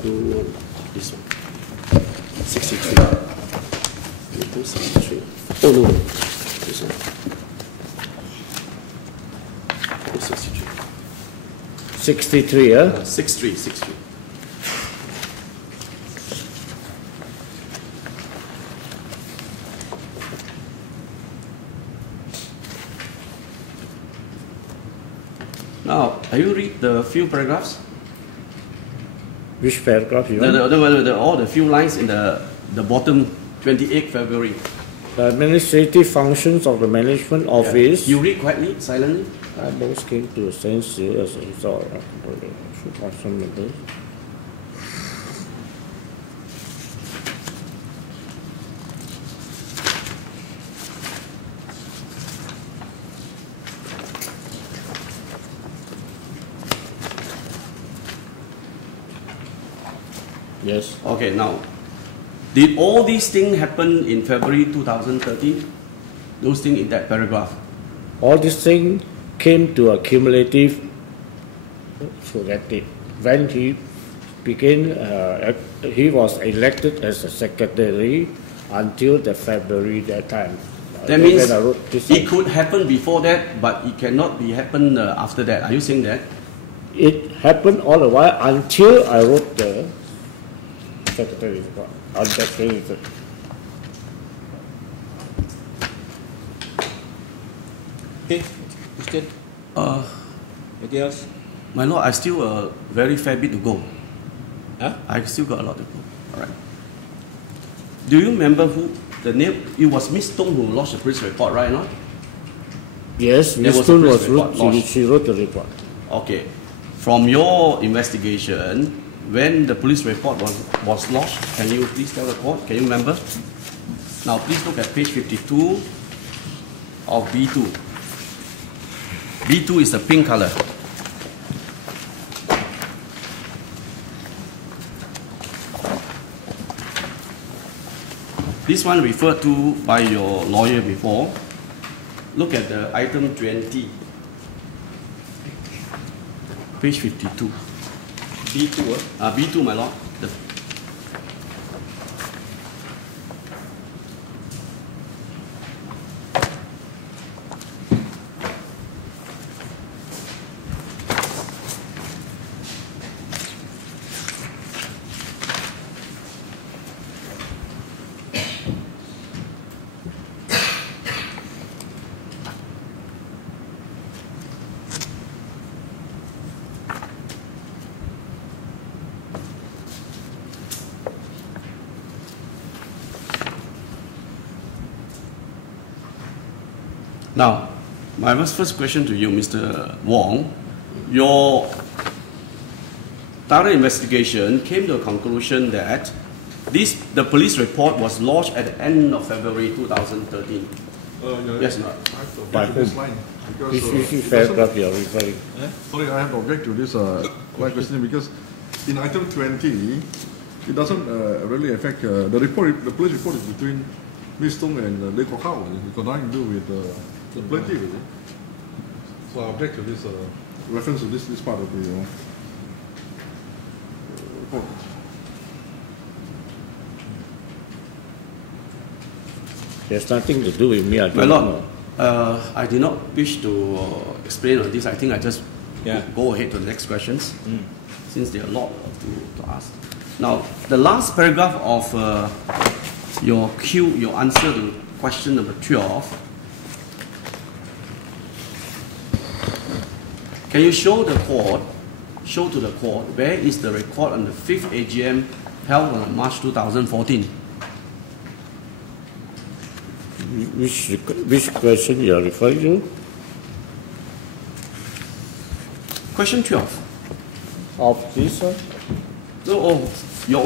blue one, this one. 63. 63. Oh no, this one. 63. 63, yeah? 63. Now, have you read the few paragraphs? Which paragraph you want? All the few lines in the bottom, 28 February. The administrative functions of the management office. You read quietly, silently. Both came to a standstill as a result of the awesome members. Yes. Okay, now, did all these things happen in February 2013? Those things in that paragraph? All these things came to a cumulative, forget it, when he became, he was elected as a secretary until the February that time. That means it could happen before that, but it cannot be happen after that. Are you saying that? It happened all the while until I wrote the secretary report on that 23rd. Okay, question? Anything else? My lord, I still a very fair bit to go. Huh? I still got a lot to go. All right. Do you remember who the name? It was Miss Tong who lodged the police report, right? Not? Yes, There Ms. was a Tun police was report wrote, lodged. she wrote the report. Okay. From your investigation, when the police report was lodged, can you please tell the court? Can you remember? Now, please look at page 52 of B2. B2 is the pink color. This one referred to by your lawyer before. Look at the item 20. Page 52. B2, B2, my lord. Now, my first question to you, Mr. Wong, your thorough investigation came to a conclusion that the police report was lodged at the end of February 2013. Yes, no. I have to By object to this whom? line. Because, Which it paragraph doesn't- you are referring? Sorry, I have to object to this line question because in item 20, it doesn't really affect the report. The police report is between Ms. Tung and Lei Kok Hao. It's got nothing to do with the plaintiff. Is it? So I object to this reference to this part of the report. There's nothing to do with me. I My don't lord, know. I did not wish to explain on this. I think I just Yeah. go ahead to the next questions, since there are a lot to ask. Now, the last paragraph of your answer to question number 12. Can you show to the court, where is the record on the 5th AGM held on March 2014? Which question you are referring to? Question 12. Of this one? No, your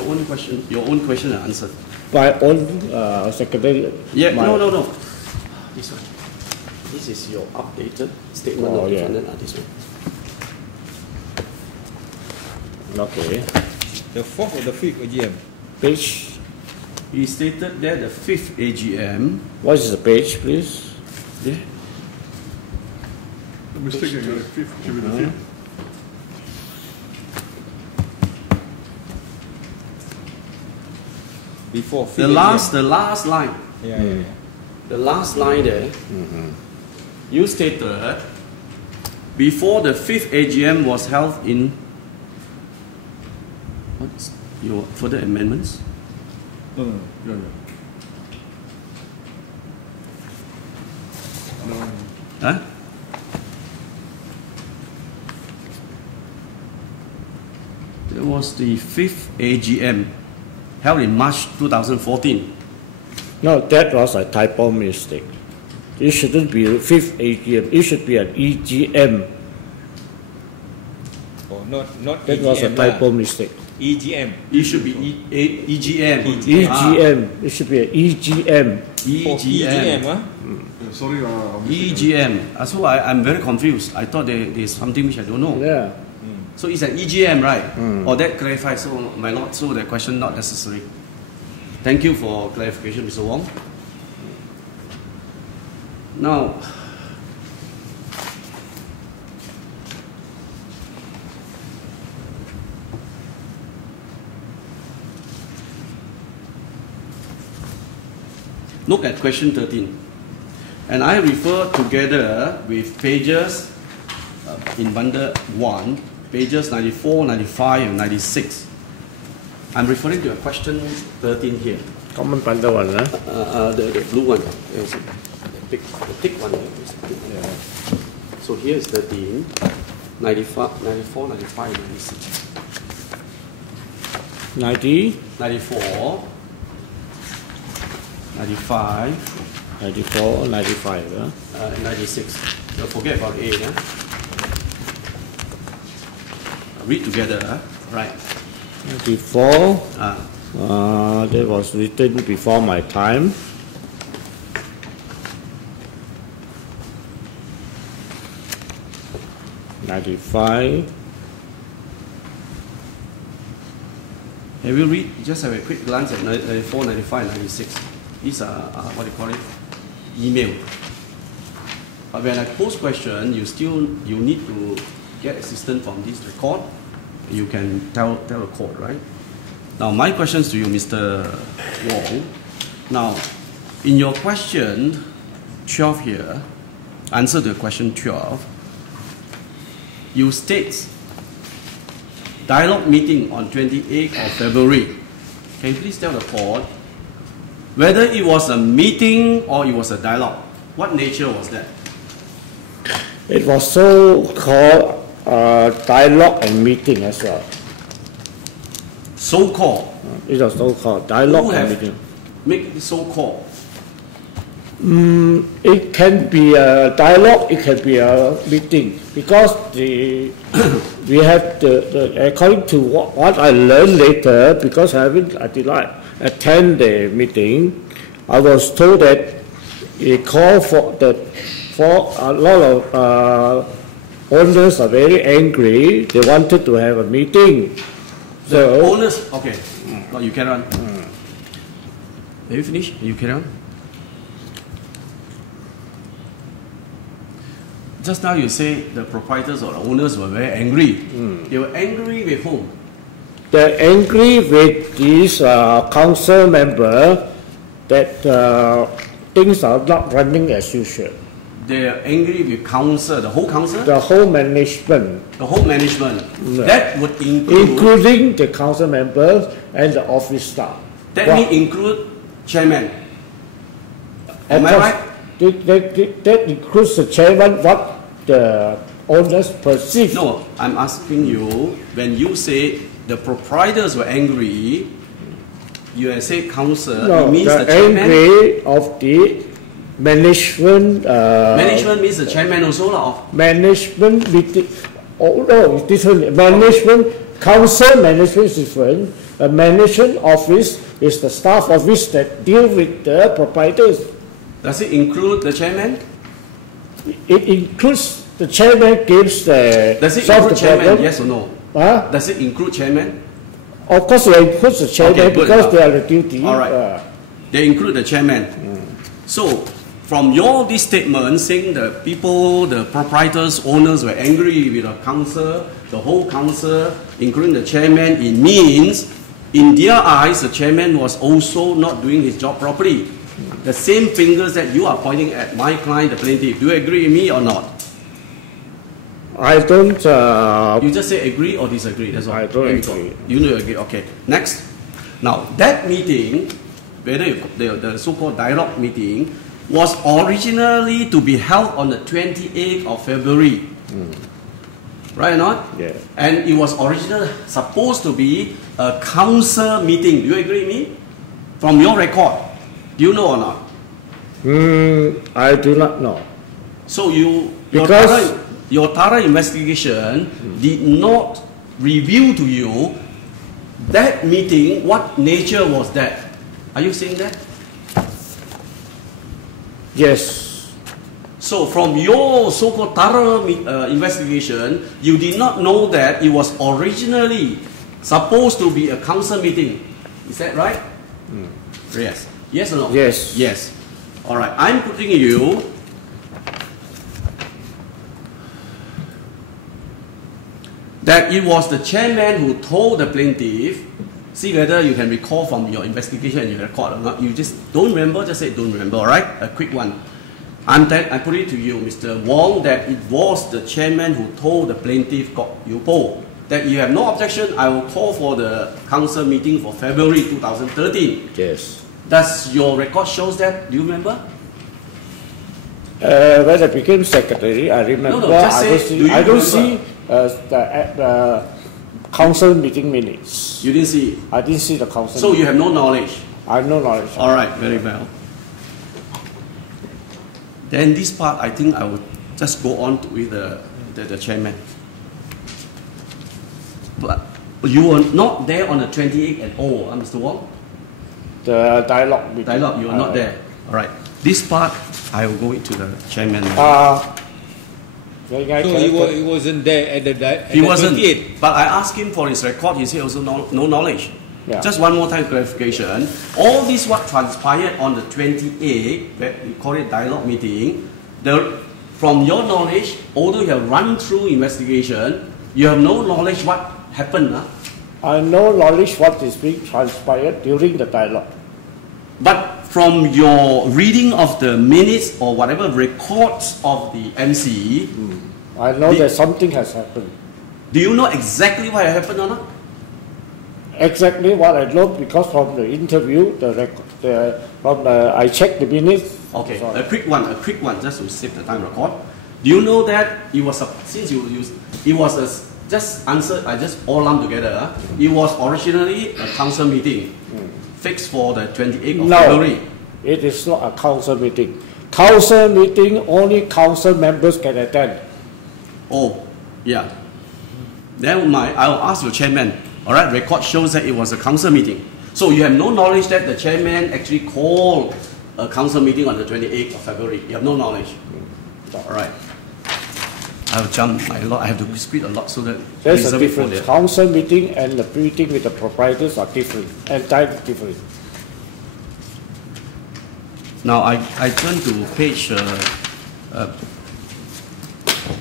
own question and answer. My own secretary? Yeah, my, no. This one. This is your updated statement Oh, of yeah. defendant. This one. Okay. The 4th or the 5th AGM? Page. He stated there the 5th AGM. What is the page, please? Yeah. Mistake again, the fifth, should be the fifth. Before The last line. Yeah. The last line there, you stated before the fifth AGM was held in. What's your further amendments? No, yeah. No. Huh? There was the fifth AGM held in March 2014. No, that was a typo mistake. It shouldn't be a fifth AGM. It should be an EGM. Oh, not That was a EGM typo lah. mistake. EGM. It should be EGM. EGM. It should be an EGM. Oh, EGM, huh? Yeah, sorry, EGM. So I'm very confused. I thought there's something which I don't know. Yeah. So it's an EGM, right? Or that clarifies. So my lord, so the question not necessary. Thank you for clarification, Mr. Wong. Now, look at question 13. And I refer together with pages in bundle 1, pages 94, 95, and 96. I'm referring to a question 13 here. Common bundle one, huh? The blue one. Yes. The thick one. Yeah. So here is 13, 95, 94, 95, 96. 90, 94, 95, 94, 95, huh? 96. Don't forget about A. Yeah? Read together. Right. 94, Uh, that was written before my time. '95. Have you read? Just have a quick glance at 94, 95, 96. These are what do you call it? Email. But when I post question, you need to get assistance from this record. You can tell the court, right? Now my questions to you, Mr. Wong. Now, in your question 12 here, answer to question 12. You state dialogue meeting on 28th of February. Can you please tell the court whether it was a meeting or it was a dialogue? What nature was that? It was so-called dialogue and meeting as well. So-called. It was so-called dialogue Who and have meeting. make it so-called? It can be a dialogue, it can be a meeting, because we have according to what I learned later, because I did not attend the meeting, I was told that it called for a lot of owners are very angry. They wanted to have a meeting. The owners, okay. No, you carry on. Have you finished? You carry on. Just now you say the proprietors or the owners were very angry. They were angry with whom? They're angry with this council member that things are not running as usual. They are angry with council, the whole council? The whole management, The whole management. Yeah. That would include, including the council members and the office staff. that What- means include chairman. Am Of I course, right? That includes the chairman, what the owners perceive. No, I'm asking you, when you say the proprietors were angry, you have said council, No, it means the the chairman? angry of the management. Management means the chairman also lah. Management meeting. Oh no, it's different. Management, council management is different. A management office is the staff office that deal with the proprietors. Does it include the chairman? It includes the chairman gives the Does it solve include the chairman? problem. Yes or no? Huh? Does it include chairman? Of course, it includes the chairman Okay, good because enough. they are the duty. All right. They include the chairman. So, from your this statement saying the people, the proprietors, owners were angry with the council, the whole council, including the chairman, it means in their eyes the chairman was also not doing his job properly. The same fingers that you are pointing at my client, the plaintiff. Do you agree with me or not? I don't. You just say agree or disagree. That's all. I don't There you go. agree. You don't agree. Okay. Next. Now that meeting, whether the so-called dialogue meeting, was originally to be held on the 28th of February. Right or not? Yeah. And it was originally supposed to be a council meeting. Do you agree with me? From your record, do you know or not? I do not know. So Because- your thorough investigation did not reveal to you that meeting, what nature was that? Are you saying that? Yes. So from your so-called thorough investigation, you did not know that it was originally supposed to be a council meeting. Is that right? Yes. Yes or no? Yes. Yes. All right. I'm putting you that it was the chairman who told the plaintiff, see whether you can recall from your investigation and your record or not. You just don't remember, just say don't remember, all right? A quick one. I put it to you, Mr. Wong, that it was the chairman who told the plaintiff, Yupo, that you have no objection, I will call for the council meeting for February 2013. Yes. Does your record shows that? Do you remember? When I became secretary, I remember. No, just say, I don't do you see the council meeting minutes. You didn't see it. I didn't see the council. So you have no knowledge. I have no knowledge. All right, very well. Then this part, I think I would just go on with the chairman. But you were not there on the 28th at all, Mr. Wong? The dialogue meeting. Dialogue, you were not there. All right. This part, I will go into the chairman. So he wasn't there at the He wasn't. 28th. But I asked him for his record. He said also no knowledge. Yeah. Just one more time clarification. All this what transpired on the 28th, we call it dialogue meeting. From your knowledge, although you have run through investigation, you have no knowledge what happened. I have no knowledge what is being transpired during the dialogue. But from your reading of the minutes or whatever records of the MC, I know that something has happened. do you know exactly what happened or not? Exactly what I know because from the interview, I checked the minutes. Okay, Sorry. a quick one, just to save the time record. Do you know that it was just answer, I just all lumped together. It was originally a council meeting fixed for the 28th of February. It is not a council meeting. Council meeting, only council members can attend. Oh, yeah. Then I'll ask your chairman. All right, record shows that it was a council meeting. So you have no knowledge that the chairman actually called a council meeting on the 28th of February. You have no knowledge. All right. I'll jump a lot. I have to speak a lot so that There's a reserve it for difference. the- Council meeting and the meeting with the proprietors are different, entirely different. Now I turn to page.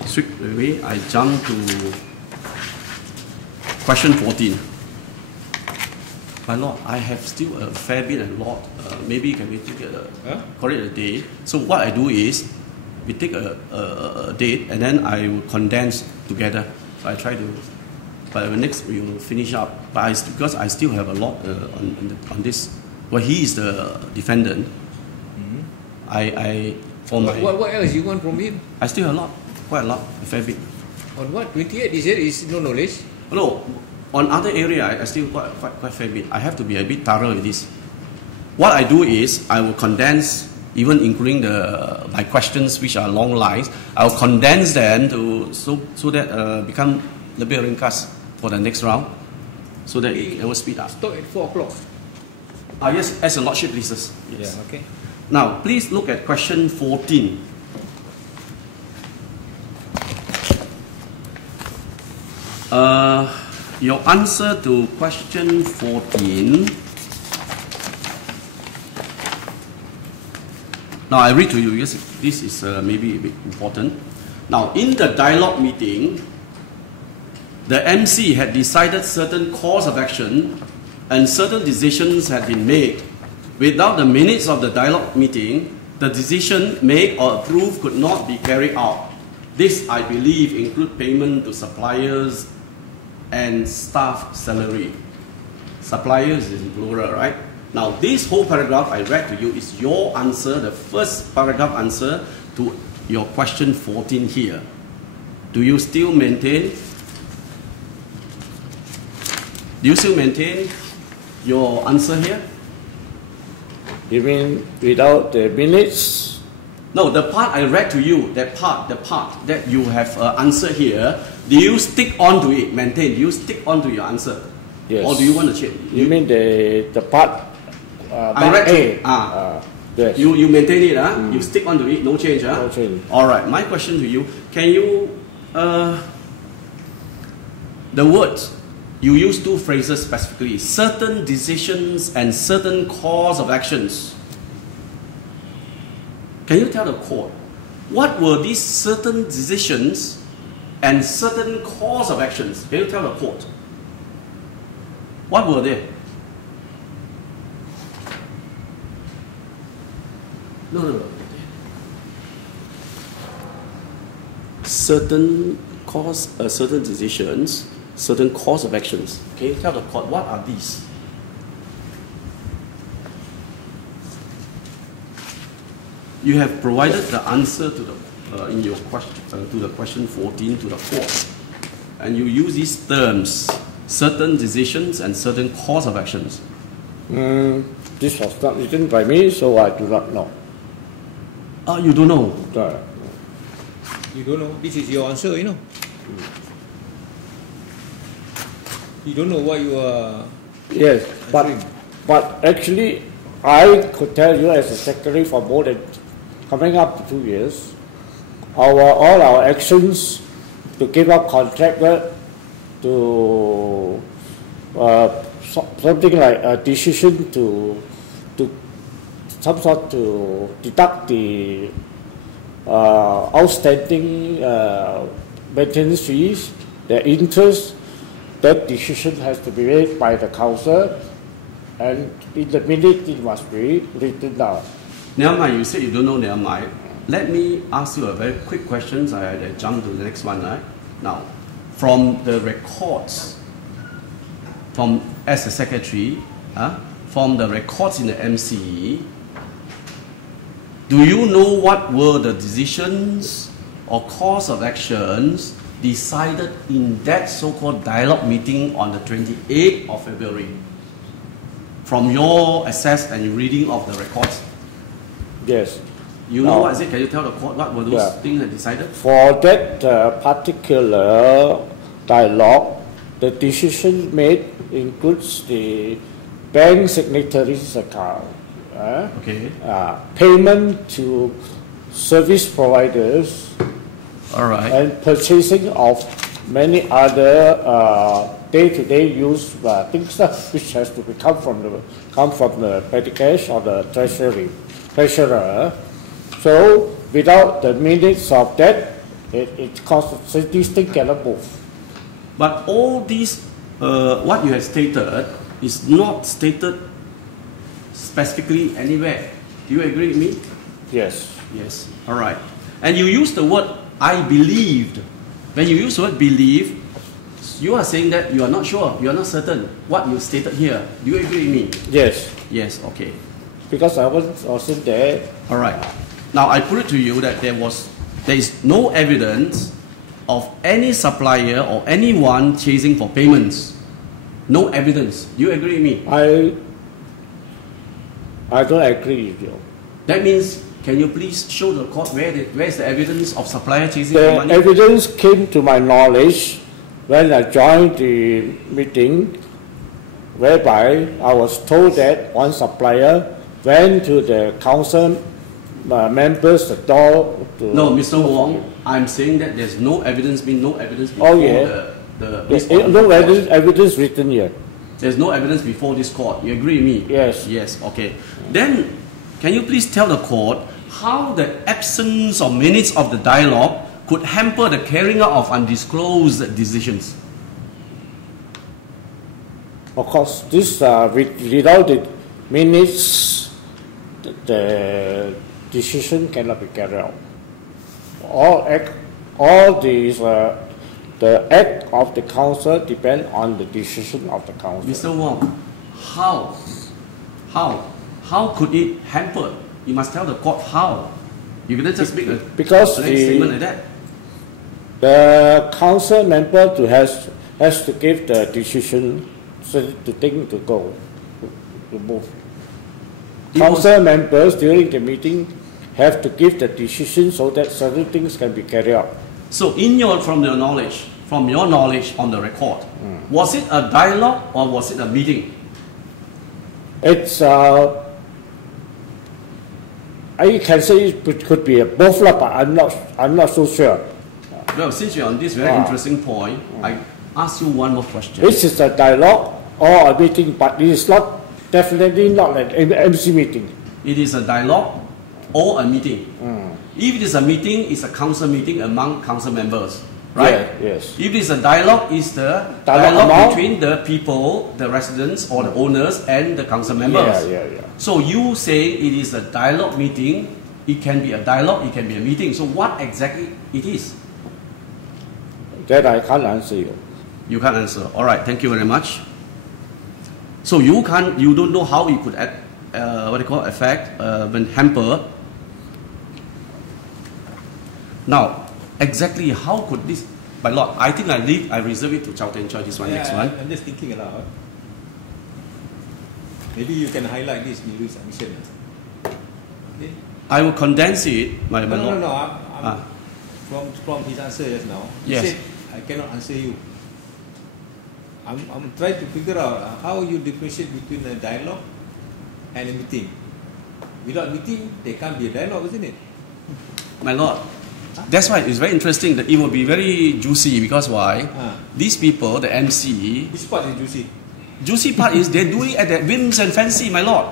Sweep away. I jump to question 14. My lord, I have still a fair bit and lot. Maybe can we take call it a day? So what I do is, we take a date and then I will condense together. So I try to, but next we will finish up. But because I still have a lot on this. Well, he is the defendant. What else you want from him? I still have a lot, quite a lot, a fair bit. On what? 28th, he said is no knowledge. No, on other area, I still quite fair bit. I have to be a bit thorough with this. What I do is, I will condense, even including my questions, which are long lines. I will condense them so that become a bit ringkas for the next round, so that it will speed up. Stop at 4 o'clock. Yes, as a lordship pleases. Yes. Yeah, okay. Now, please look at question 14. Your answer to question 14 Now I read to you because this is maybe a bit important. Now in the dialogue meeting, the MC had decided certain course of action and certain decisions had been made. Without the minutes of the dialogue meeting, the decision made or approved could not be carried out. This, I believe, include payment to suppliers and staff salary. Suppliers is in plural, right? Now, this whole paragraph I read to you is your answer, the first paragraph answer to your question 14 here. Do you still maintain? Do you still maintain your answer here? You mean without the minutes? No, the part I read to you, the part that you have answered here, do you stick on to it, maintain? Do you stick on to your answer? Yes. Or do you want to change? You mean the part I read A? Yes. You maintain it, you stick on to it, no change. No change. All right, my question to you, can you, the words, you use two phrases specifically, certain decisions and certain course of actions. Can you tell the court, what were these certain decisions and certain course of actions? Can you tell the court? What were they? No. Certain cause, certain decisions, certain course of actions. Can you tell the court what are these? You have provided the answer to the in your question to the question 14 to the court, and you use these terms: certain decisions and certain course of actions. This was not written by me, so I do not know. You don't know. You don't know. This is your answer, you know. You don't know what you are. Yes, but actually, I could tell you as a secretary for more than coming up to 2 years, all our actions to give up contract work, to something like a decision to some sort to deduct the outstanding maintenance fees, the interest, that decision has to be made by the council, and in the minute it must be written down. Never mind, you said you don't know, never mind. Let me ask you a very quick question. I jump to the next one, right? Now, from the records, as a secretary, from the records in the MCE, do you know what were the decisions or course of actions decided in that so-called dialogue meeting on the 28th of February? From your access and reading of the records? Yes. You know what is it? Can you tell the court what were those things that decided? For that particular dialogue, the decision made includes the bank signatories account, payment to service providers, all right, and purchasing of many other day-to-day use things which has to come from the petty cash or the treasurer. So without the minutes of that, this thing cannot move. But all these, what you have stated, is not stated specifically anywhere. Do you agree with me? Yes. Yes. All right. And you use the word "I believed." When you use the word "believe," you are saying that you are not sure, you are not certain what you stated here. Do you agree with me? Yes. Yes. Okay. Because I wasn't there. All right. Now I put it to you that there is no evidence of any supplier or anyone chasing for payments. No evidence. Do you agree with me? I don't agree with you. That means, can you please show the court where is the evidence of supplier chasing The for money? evidence came to my knowledge when I joined the meeting, whereby I was told that one supplier went to the council members the door to... No, Mr. Wong, I'm saying that there's no evidence before There's no evidence written here. There's no evidence before this court. You agree with me? Yes. Yes, okay. Then, can you please tell the court how the absence of minutes of the dialogue could hamper the carrying out of undisclosed decisions. Of course, this without the minutes, the decision cannot be carried out. The act of the council depend on the decision of the council. Mr. Wong, how could it hamper? You must tell the court how. You cannot just make a because statement like that. The council member has to give the decision to think to go to move. Council members during the meeting have to give the decision so that certain things can be carried out. So, from your knowledge on the record, was it a dialogue or was it a meeting? It's I can say it could be both, but I'm not so sure. Well, since you're on this very interesting point, I ask you one more question. This is a dialogue or a meeting, but it is definitely not an MC meeting. It is a dialogue or a meeting. If it is a meeting, it's a council meeting among council members, right? Yeah, yes. If it is a dialogue, it's the dialogue between the people, the residents or the owners and the council members. Yeah. So you say it is a dialogue meeting, it can be a dialogue, it can be a meeting. So what exactly it is? That I can't answer you. You can't answer. All right, thank you very much. So you don't know how it could affect, hamper. Now, exactly how could this, by law, I think I reserve it to Chow Ten Choi, this one, next one. I'm just thinking aloud. Maybe you can highlight this in Louis' submission. Okay. I will condense it, my lord. No. From his answer just now, he Yes. said, I cannot answer you. I'm trying to figure out how you differentiate between a dialogue and a meeting. Without meeting, there can't be a dialogue, isn't it? My lord, that's why it's very interesting that it will be very juicy because why? These people, the MC, This part is juicy. juicy part is they do it at their whims and fancy, my lord.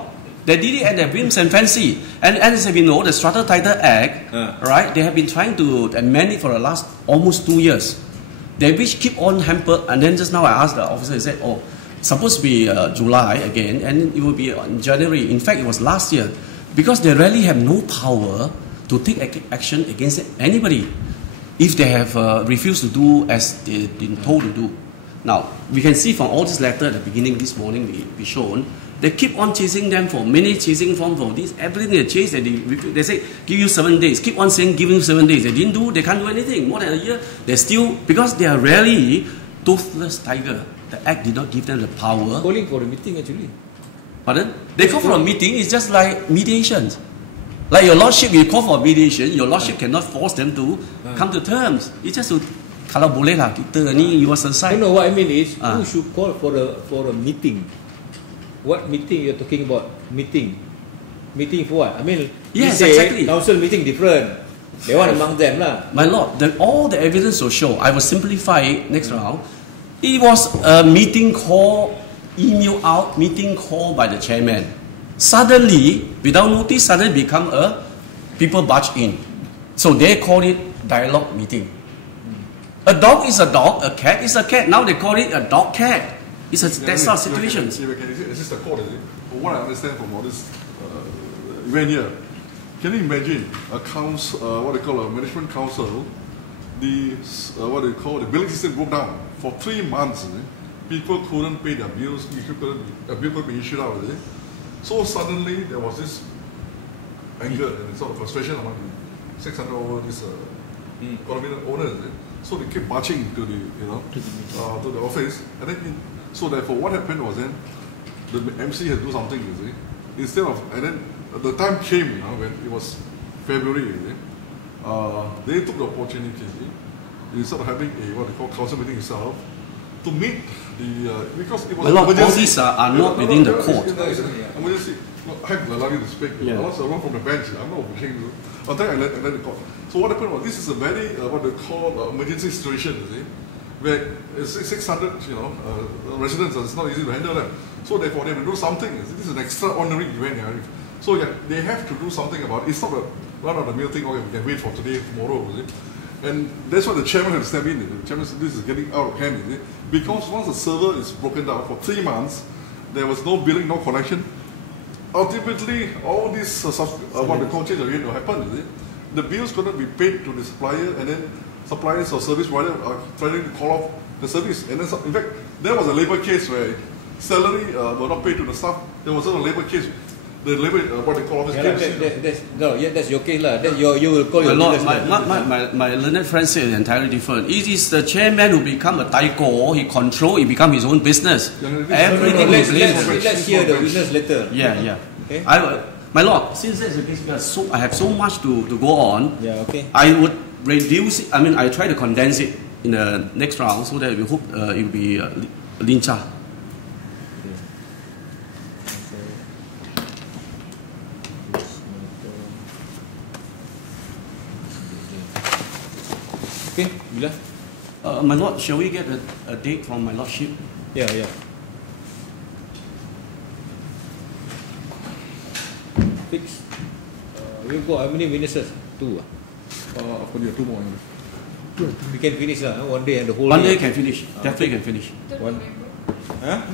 They did it at their whims and fancy. And as we know, the Strata Title Act, right, they have been trying to amend it for the last almost 2 years. They which keep on hampered, and then just now I asked the officer, he said, oh, supposed to be July again, and it will be in January. In fact, it was last year. Because they really have no power to take action against anybody if they have refused to do as they've been told to do. Now, we can see from all this letter at the beginning this morning we shown, they keep on chasing them for minutes, chasing for this, everything they chase, they say, give you 7 days, keep on saying, give you 7 days. They didn't do, they can't do anything. More than a year, they're still, because they are really toothless tiger. The act did not give them the power. Calling for a meeting actually. Pardon? They call for a meeting, it's just like mediation. Like your lordship, you call for mediation, your lordship cannot force them to come to terms. It's just to, kalau boleh lah, kita ni, you are selesai. No, what I mean is, who should call for a meeting? What meeting you're talking about? Meeting for what? I mean, yes, you say exactly. Council meeting different. They want among them lah. My lord, all the evidence will show. I will simplify it next round. It was a meeting call, email out, meeting call by the chairman. Suddenly, without notice, suddenly become a people barge in. So they call it dialogue meeting. A dog is a dog, a cat is a cat. Now they call it a dog cat. It's a that sort of situations. Is this the court, is it? From what I understand from all this event here, can you imagine a council, what they call a management council, what they call the billing system broke down for 3 months. People couldn't pay their bills, a bill couldn't be issued out. So suddenly there was this anger and sort of frustration among the 600 over this condominium owners. So they kept marching to the office, and then so therefore what happened was then the MC had to do something, you see. Instead of, and then the time came, when it was February, they took the opportunity, instead of having a what they call council meeting itself, to meet because it was a lot of bodies are not within the court. Emergency. I have allowed you to speak. I lost someone from the bench. I'm not working. I'll tell you, I let the court. So what happened was, this is a very what they call emergency situation, you see, where 600 residents, it's not easy to handle them. So therefore they have to do something. This is an extraordinary event. So yeah, they have to do something about it. It's not run-of-the-mill thing, okay, we can wait for today, tomorrow, you see. And that's why the chairman had to step in. The chairman said, this is getting out of hand, you see. Because once the server is broken down for 3 months, there was no billing, no connection. Ultimately, all these what the call change again will happen, you see. The bills couldn't be paid to the supplier, and then suppliers or service provider are trying to call off the service. And then, in fact, there was a labor case where salary were not paid to the staff. There was a labor case. The labor, what they call office case. That's your case lah. You will call your Lord, leaders. my learned friend said entirely different. It is the chairman who become a taiko, he control, he become his own business. Everything is Let's hear the witness later. Yeah. Okay. My Lord, since that's the case, because I have so much to go on, Yeah, okay. I would reduce it, I try to condense it in the next round so that we hope it will be lincha. Okay, bila? My Lord, shall we get a date from my Lordship? Yeah. Fix. We got how many witnesses? 2. Of course, you have 2 more. We can finish lah. One day and the whole One day can finish, definitely can finish. One. Huh?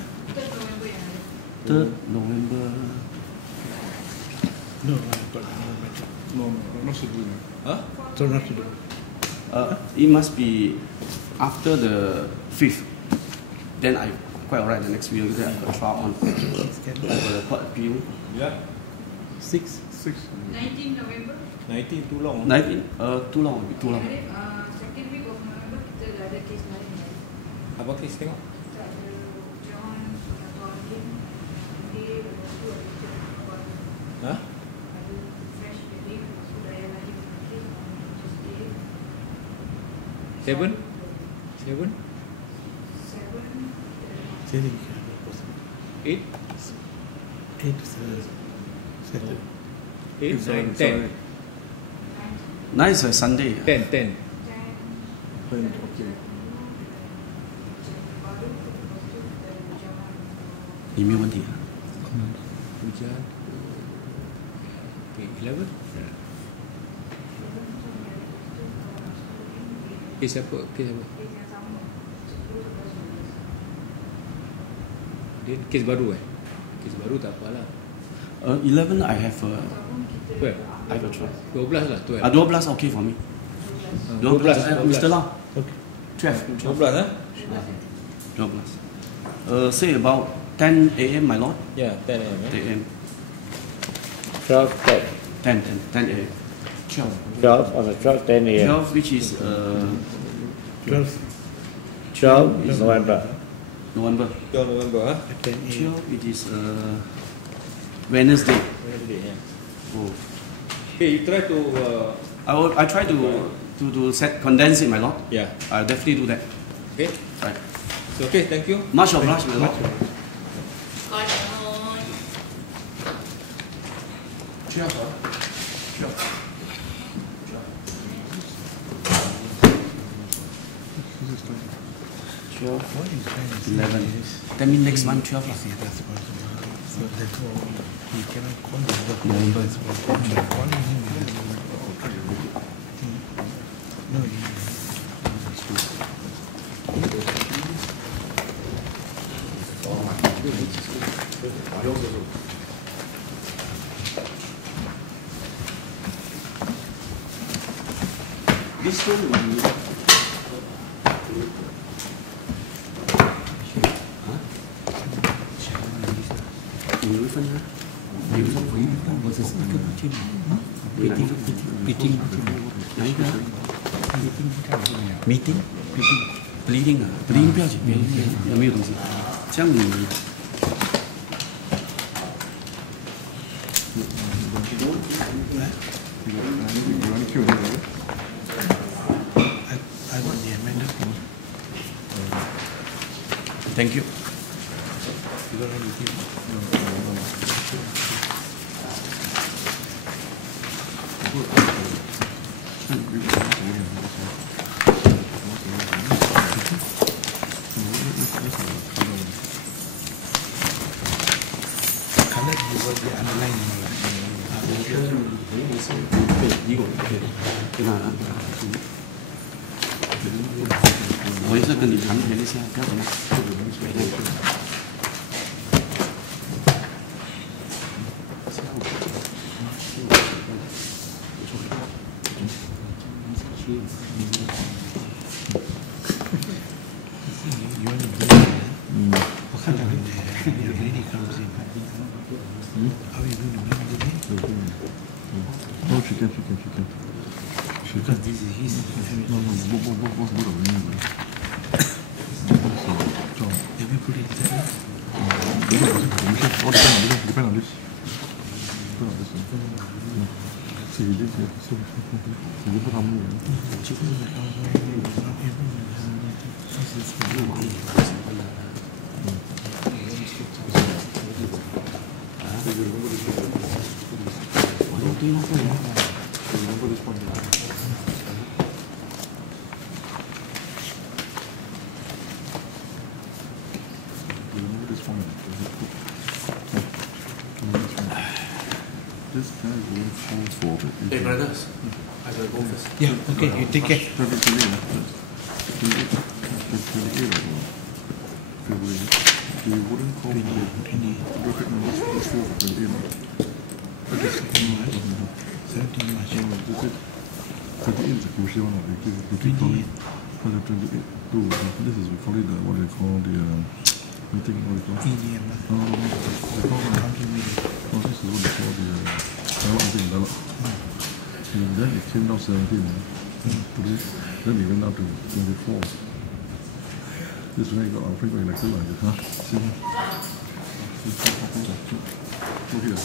3rd November. No, not so good. Huh? So not to do. It must be after the 5th. Then I quite alright the next week. Then I got trial on. I got a court appeal. Yeah. 6. 19 November. 19 too long. 19, too long, a bit too long. Second week of November kita dah ada kes lain. Apa kes tengok? Kita ada John Torkin, dia lepas tu ada John. Hah? Ada fresh wedding, lepas tu dah lagi kes on Tuesday. 7? 7. 8? 8, 9, 10. 9 is a Sunday. 10. Okay. 你没有问题啊？ Hujan. Okay, 11. Kes apa? Dia kes baru Kes baru tak apalah. 11 I have a 12. I have a trial. 12 lah, 12. 12 okay for me. 12, Mr. Lau. Okay. 12. 12 huh? 12. Say about 10 a.m. my Lord. Yeah, 10 a.m. 10 a.m. 12, 10. 10 a.m. 12 on the 12, 10 a.m. 12 which is 12. 12 is November. November. 12 November huh? 12 it is Wednesday. Wednesday, yeah. Oh. Okay, you try to I try to condense it, my Lord. yeah. I'll definitely do that. Okay. Right. So okay, thank you. Much obliged, my Lord. Call on. 12 11. That means next month 12 lah. So that's why he cannot call him. November. Calling him. No, This one will be meeting. bleeding 啊，bleeding 不要紧，有没有东西？这样你 You want to kill him, right? I want the amended one. Thank you. You don't have to give. Colour you will be underlined. 我也是跟你谈谈一下，不要紧。No, she can. Because this is his. No, what's the name? John. Have you put it inside? All depend on this. Depend on this. See, he did. So, he did put how many? Remember this one? Remember this one? This guy will fall for the. Hey brothers, I will go first. Yeah, okay, you take care. February. He wouldn't call me. 17 March. 28 is a crucial one. This is we call it what they call the meeting. What they call? EDM. No, they call Country meeting. no, this is what they call the dialogue. And then it came down 17. Today, then it went up to 24. This way got our frequent elected like this, huh? See? Look here.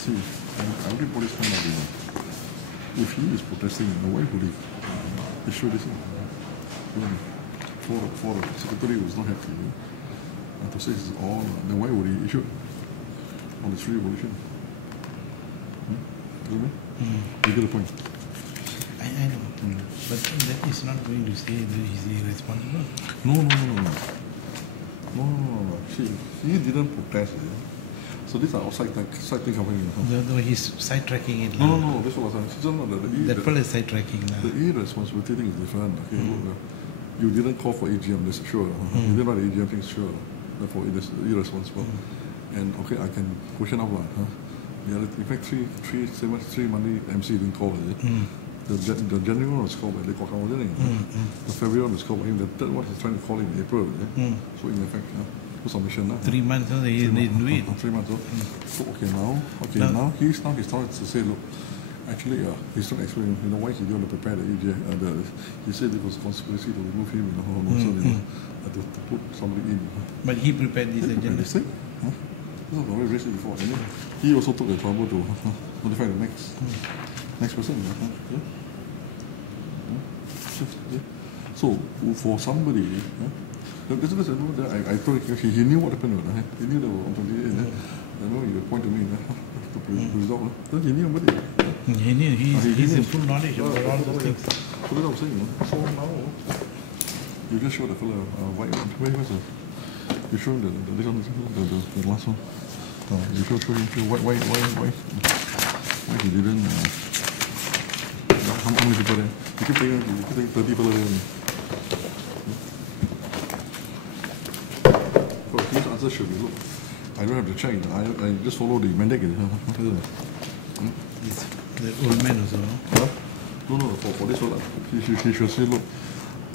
See, everybody's kind of if he is protesting, why would he? He should listen. For the secretary who was not happy, and to say this is all, then why would he issue on the free revolution? You get the point. I know. But that is not going to say that he's irresponsible. No. See, he didn't protest. So these are outside things happening. Though he's sidetracking it. No, that's what I'm saying. That fellow is sidetracking. The irresponsibility thing is different. Okay, look, you didn't call for AGM, that's sure. You didn't write the AGM thing, sure. Therefore, it is irresponsible. And okay, I can question out. In fact, three Monday MC didn't call it. The January one was called by the February one was called by him. The third one he's trying to call in April. So in effect, what's our mission now? 3 months, they didn't do it. 3 months. So now he's starting to say, look, actually, he's trying to explain, why he didn't prepare the AGM. He said it was a conspiracy to remove him, to put somebody in. But he prepared this agenda. This was already raised before. And then he also took the trouble to notify the next person. So for somebody, I told him he knew what happened. He knew there was on 28. You point to me to resolve. Then he knew about it. He knew. He's in full knowledge about all those things. So that's what I'm saying. So now you just show the fellow why was it? You show him the last one. You show him why he didn't. How many people there? You keep taking 30 people there. So his answer should be, look, I don't have to check. I just follow the mandate. The old man also. No, for this one, he should say, look,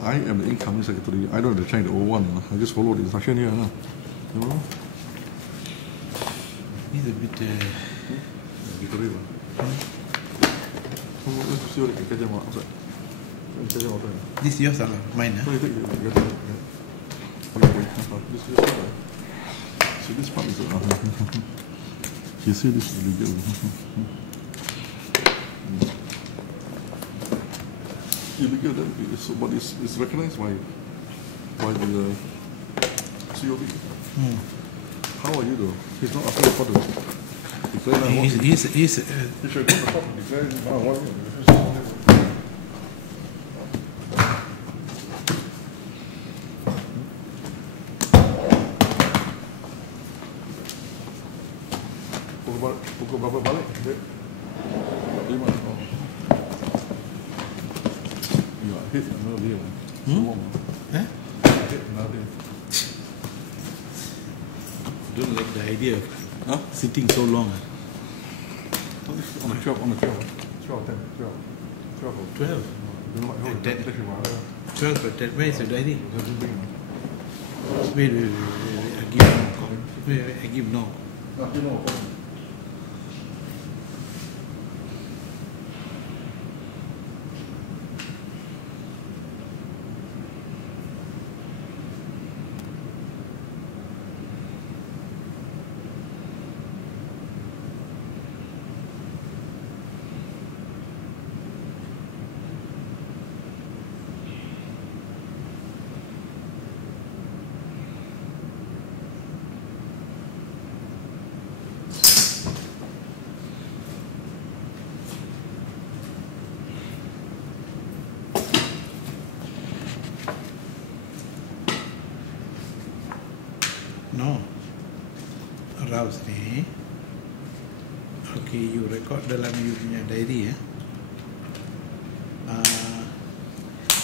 I am the incoming secretary. I don't have to check the old one. I just follow the instruction here. He's a bit. Let's see what I can catch him outside. This is yours, mine. No, you take it. See, this part is you see this is legal. Illegal, but it's recognized by the COB. How are you though? He's not asking for the declare that what he should go to the court and declare what. Pukul berapa balik? Dek? 5. Oh. You are hit another day. Wong. Huh? Hit another day. Don't like the idea of Huh? sitting so long. On the 12, 12, 10, 12. 12. Don't like how it Ten. takes you a while. 12 or 10. Where is your diary? Doesn't bring. Wait. I give no. Wait, I give no. Nothing more. No. Arouse ni. Okay, you record dalam you punya diary ya.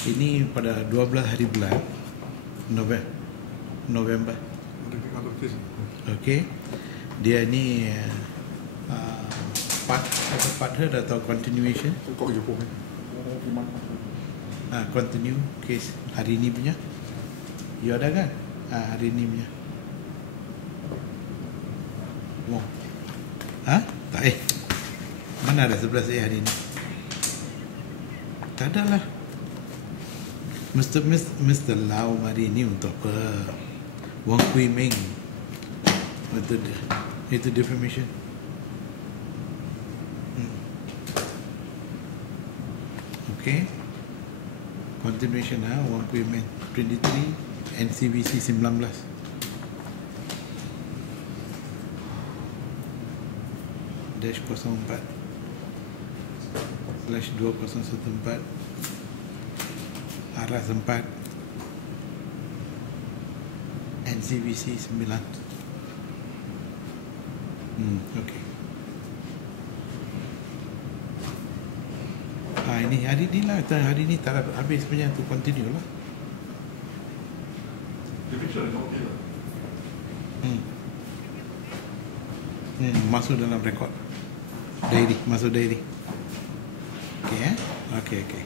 Ini pada 12 hari bulan November. Other case. Okay. Dia ni part heard atau continuation. Kau je pun. Continue case hari ni punya. You ada kan? Hari ni punya. Wong. Tak Mana ada 11 hari ni? Tak ada lah. Mr. Lau mari ni untuk apa? Wong Kui Meng. Itu defamation. Okay. Continuation Wong Kui Meng 23 NCVC 19. Dash 04 slash 2014 arah 4 NCVC 9. Okay. Ini hari ni lah. Hari ni tak habis punya tu continue lah. Masuk dalam rekod. Diary, masuk diary. Okay, Okay.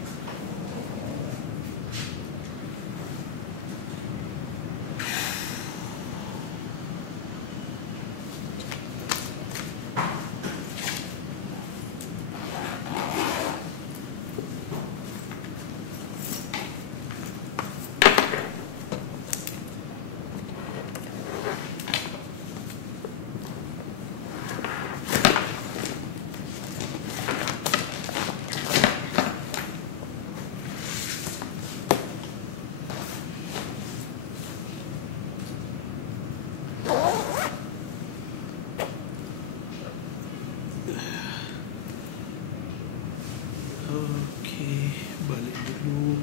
Okey, balik dulu.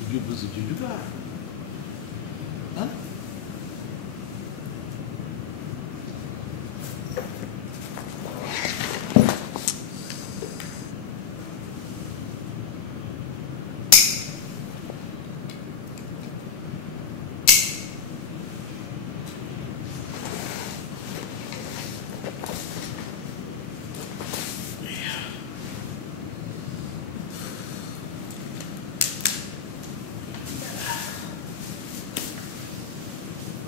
Sejuk bersejuk juga.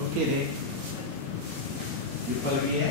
Okey deh. Jumpa lagi ya.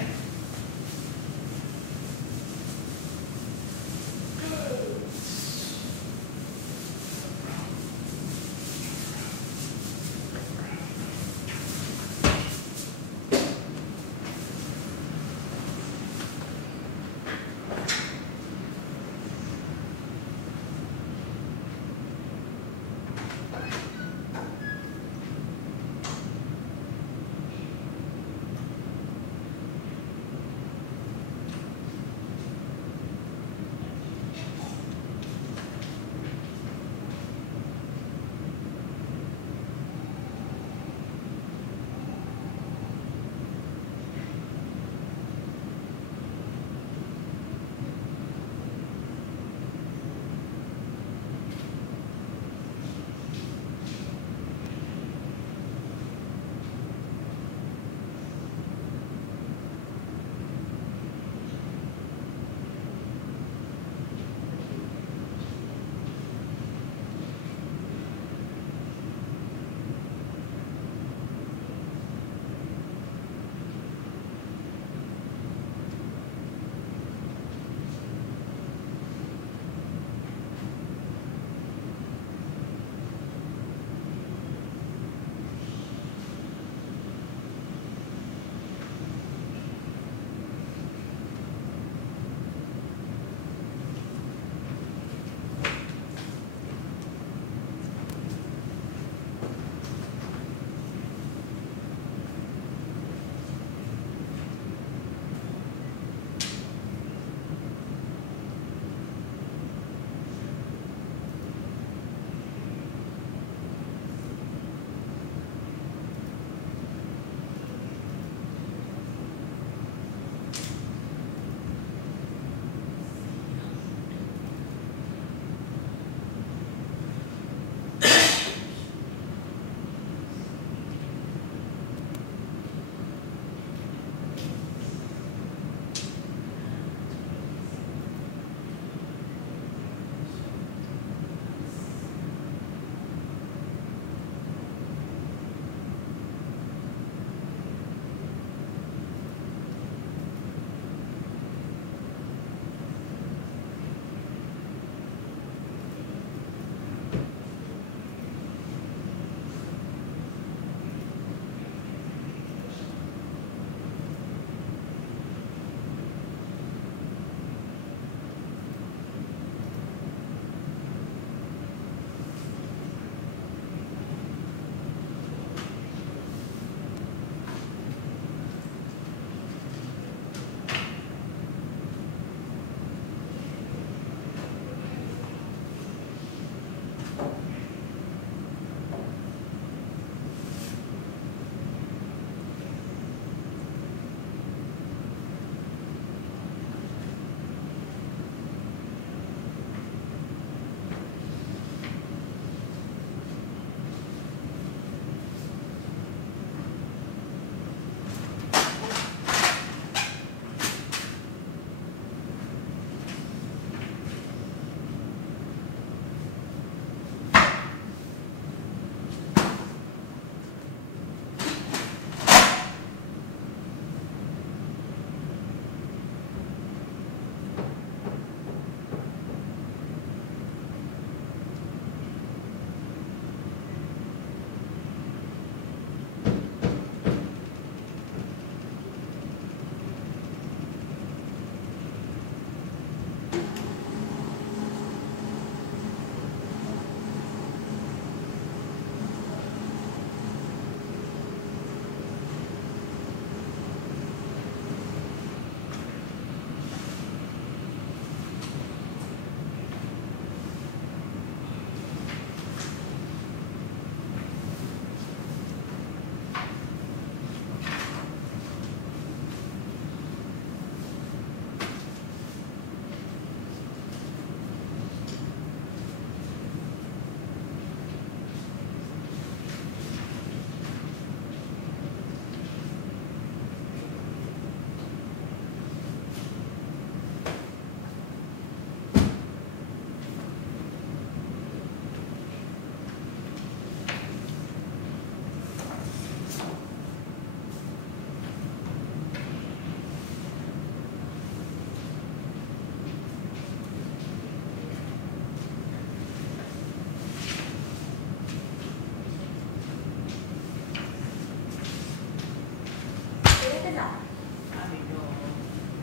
belajar.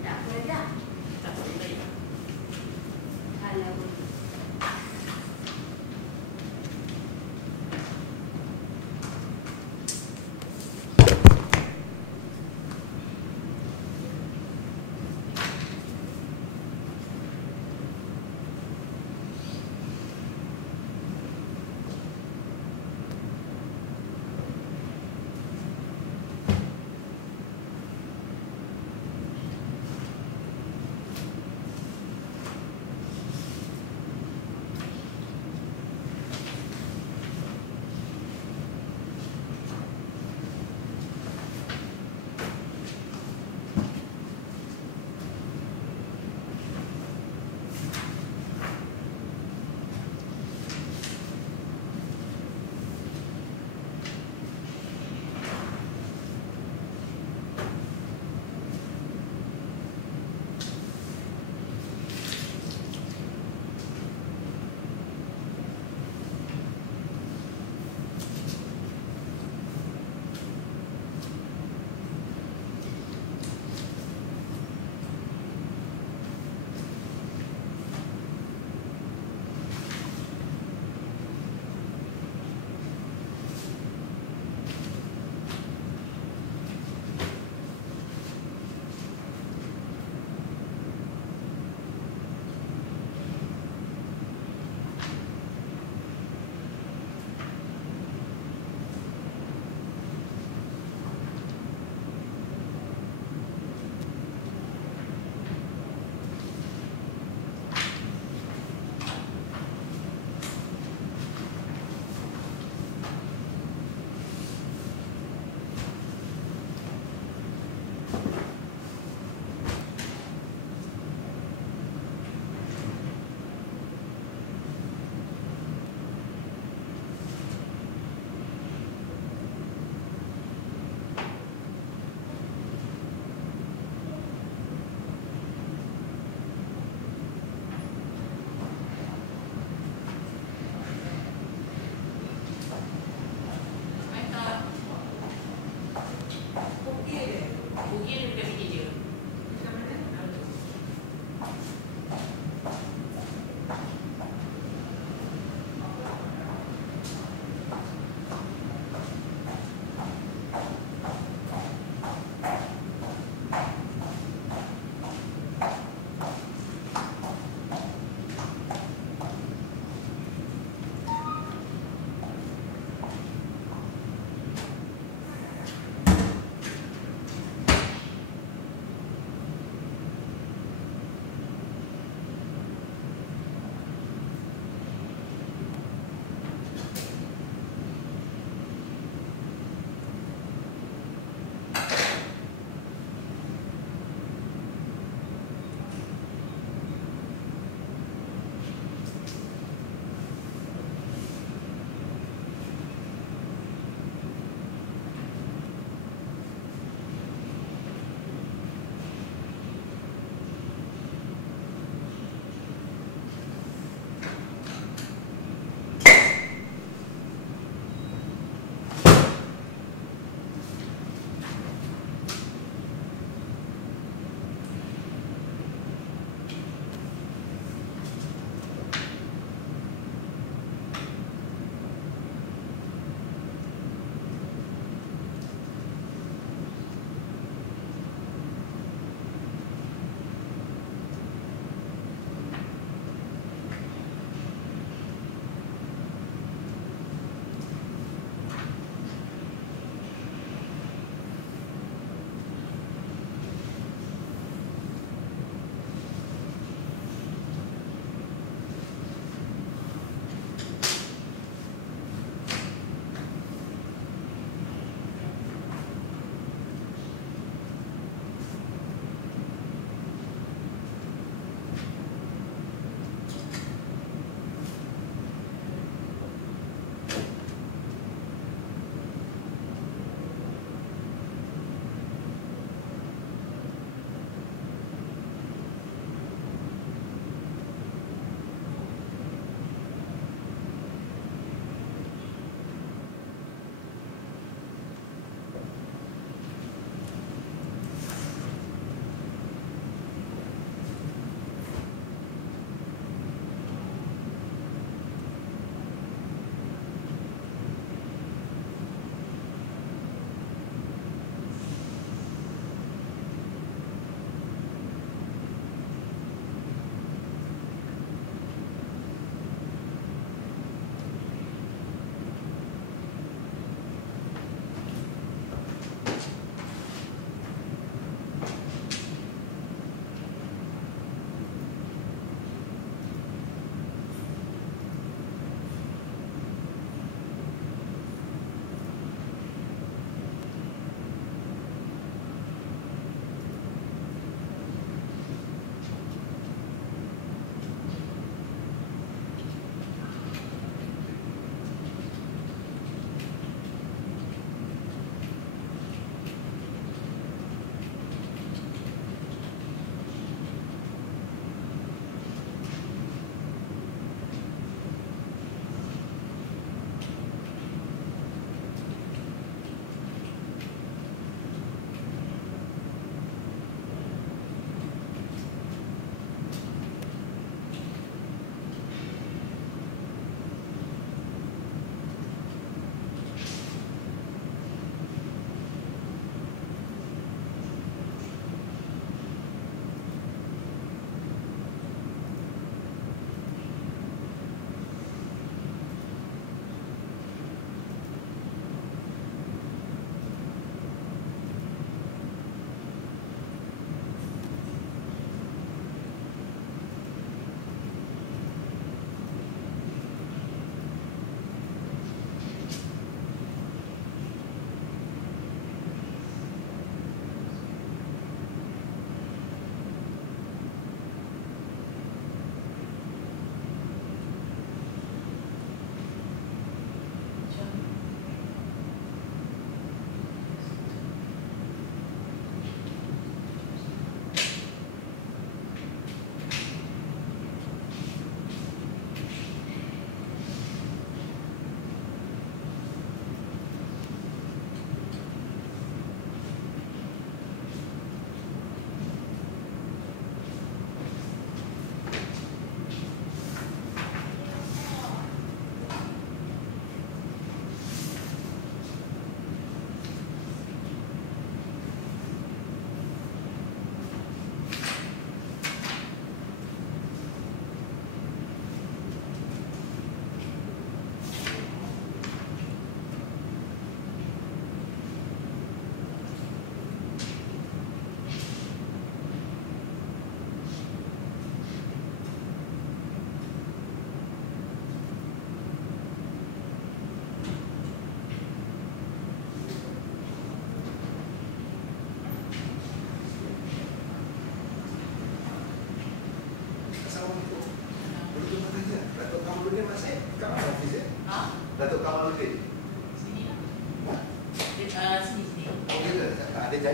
Tak belajar. Kalau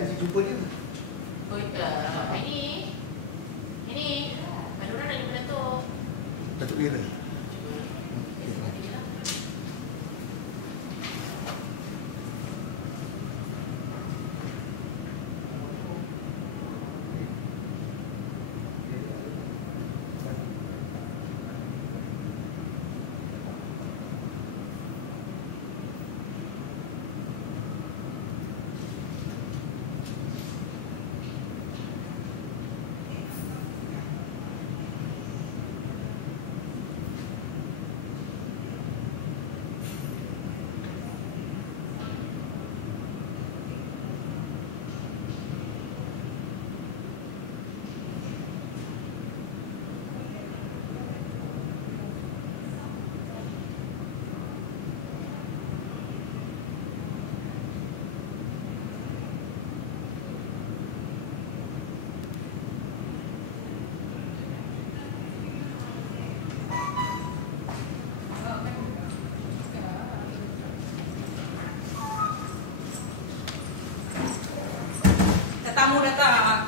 janji jumpa dia. Oh, ini. Ada orang nak jumpa Datuk. Datuk Ira. Tetamu datang.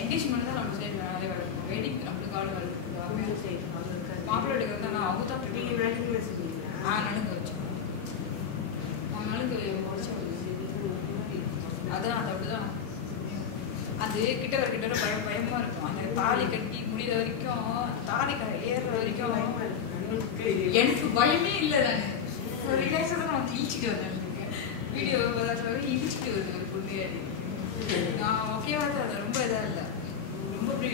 engagement தான் நம்ம side நிறைய வரும் waiting நம்மளுக்கு ஆள் வருது மாப்பிள்ளை எடுக்கிறது தான் அவங்க தான் நடுங்க வச்சு நடுங்க உடச்சு அதான் அது அப்படிதான் அது கிட்ட வர பயமா இருக்கும் அந்த தாலி கட்டி முடிகிற வரைக்கும் தாலி ஏறுற வரைக்கும் எனக்கு பயமே இல்லை நான் ஒரு ரிலாக்ஸாக தான் நான் இழிச்சிட்டு வந்தேன் வீடியோ இழிச்சிட்டு வருது ஒரு பொண்ணு நான் ஓகேவா அது ரொம்ப இதாக இல்லை ரொம்ப அப்படி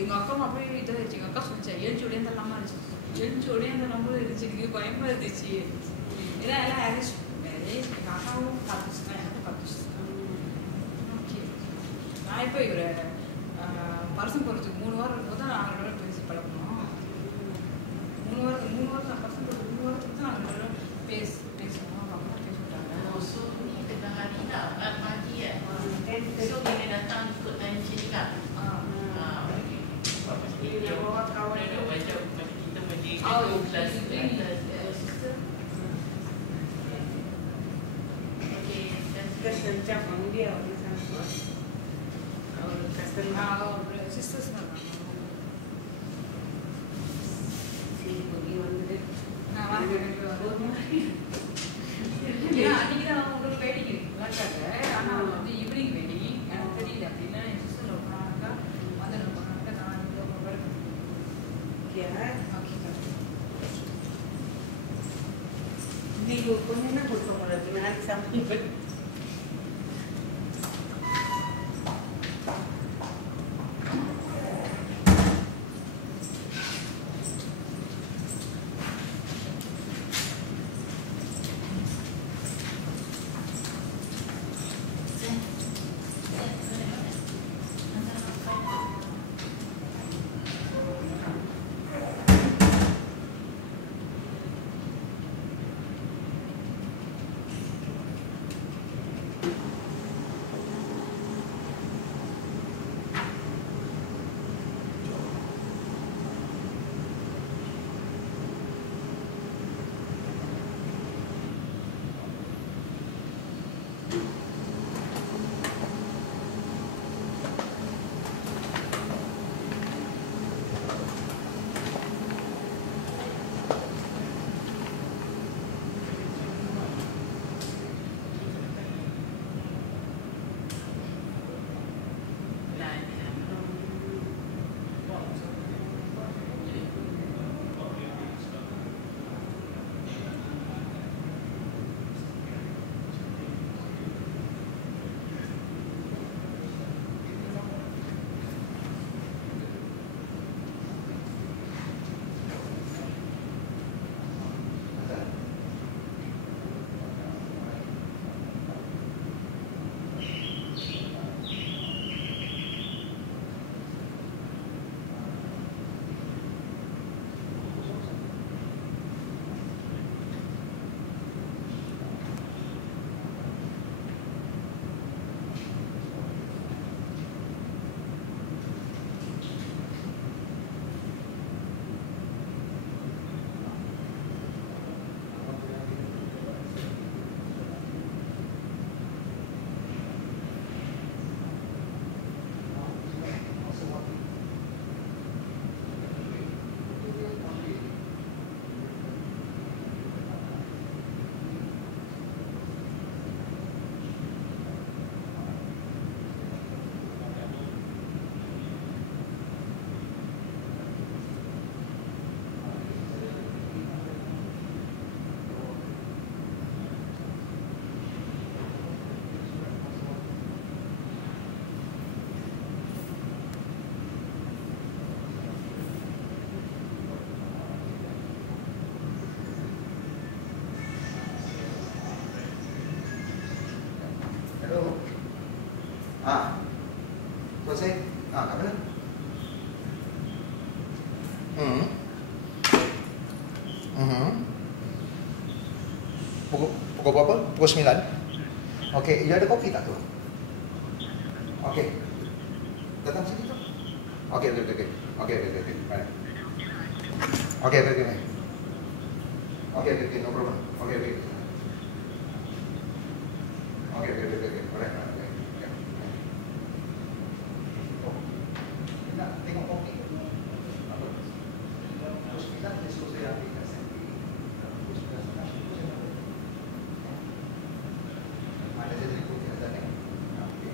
எங்கள் அக்காவும் அப்படியே இதாக இருந்துச்சு எங்கள் அக்கா சொல்லிச்சேன் ஏழு உடையந்தெல்லாமா இருந்துச்சு ஏழு உடையந்தெல்லாமும் இருந்துச்சு எனக்கு பயமா இருந்துச்சு ஏன்னா எல்லாம் அரேஞ்ச் மேரேஜ் எங்கள் அக்காவும் பார்த்துச்சு தான் எனக்கும் பார்த்துச்சு ஓகே நான் இப்போ இவரை பர்சன் போகிறதுக்கு 3 வாரம் இருக்கும்போது தான் நாங்கள் 2 பேரும் பேசி பழகணும் 3 வாரத்துக்கு நான் பர்சன் போகிறது 3 வாரத்துக்கு தான் நாங்கள் 2 பேரும் பேசுவோம் அவங்க பேச விட்டாங்க So ni tengah hari tak pagi ya. So bila datang ikut time sini tak. Dia bawa kawan dia macam kita pergi kelas. Okay, custom jam dia orang sana. Custom sisters nak. Sini pergi வந்து நான் வாங்க ஏன்னா அன்றைக்கி தான் உங்களுக்கு waiting இருக்காங்க ஆனால் வந்து ஈவினிங் வெயிட்டிங் எனக்கு தெரியல அப்படின்னா என் சிஸ்டர் போனாக்கா வந்து போனாக்கா நான் இங்கே மொபைல் ஓகே இன்னைக்கு கொஞ்சம் என்ன கொடுக்க முடியாது நாளைக்கு சமைப்பேன் Pukul berapa? Pukul 9. Okey, you ada kopi tak tu? Okey. Datang sini tu. Okey. Right. Okey. Okey, no problem. Okey. Okey. Alright. Oh. Nak tengok kopi. Pukul 9 dia suruh saya ambil kat sini. Pukul 9. Ada saya telefon dia Azan ni. Okey.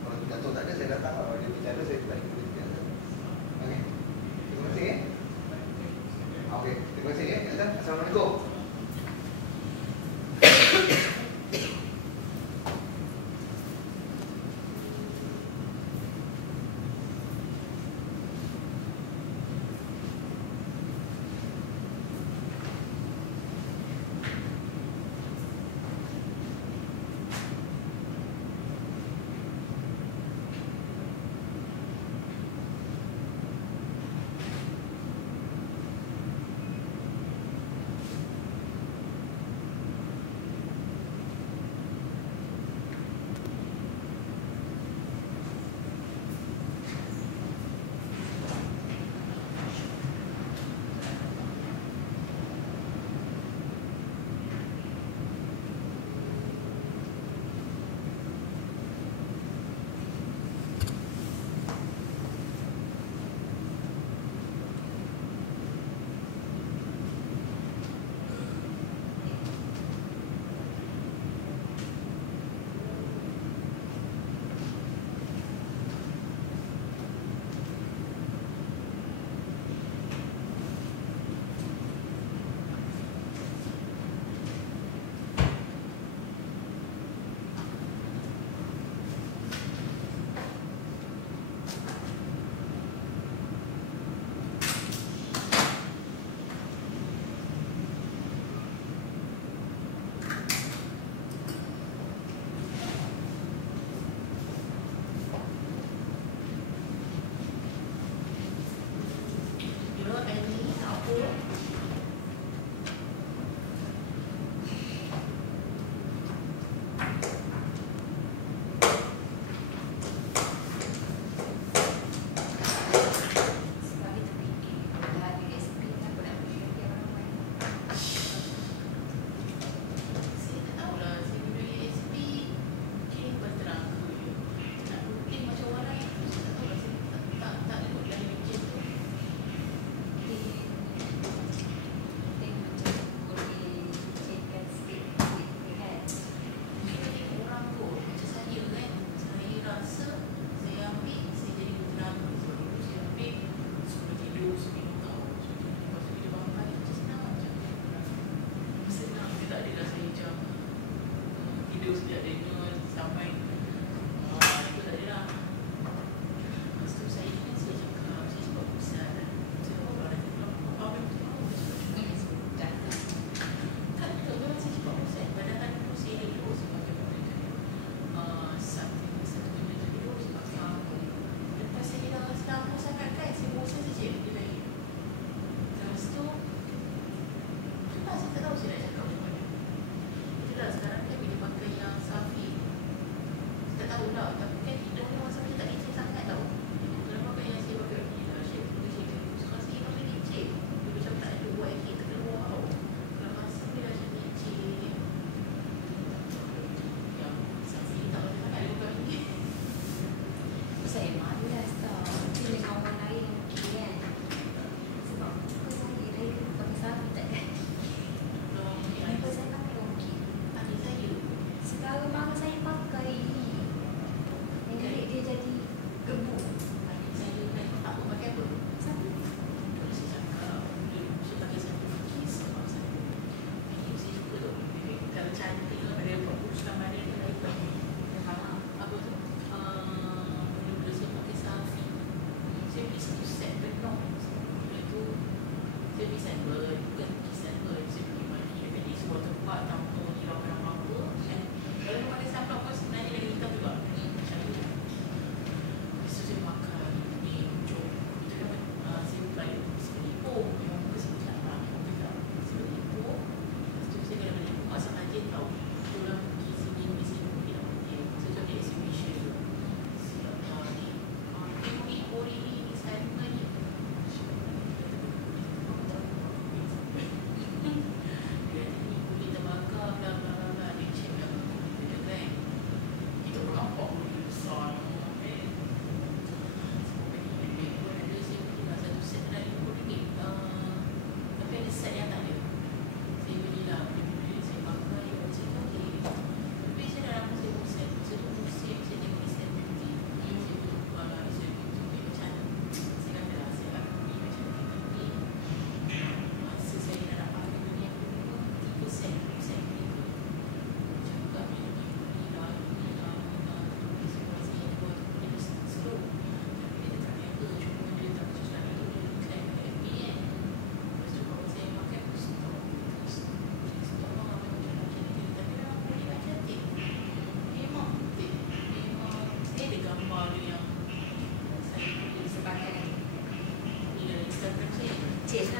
Kalau tu jatuh tak ada, saya datang. Kalau dia bicara, saya balik ke dia. Okey. Terima kasih. Okey. Terima kasih. Azan. Assalamualaikum.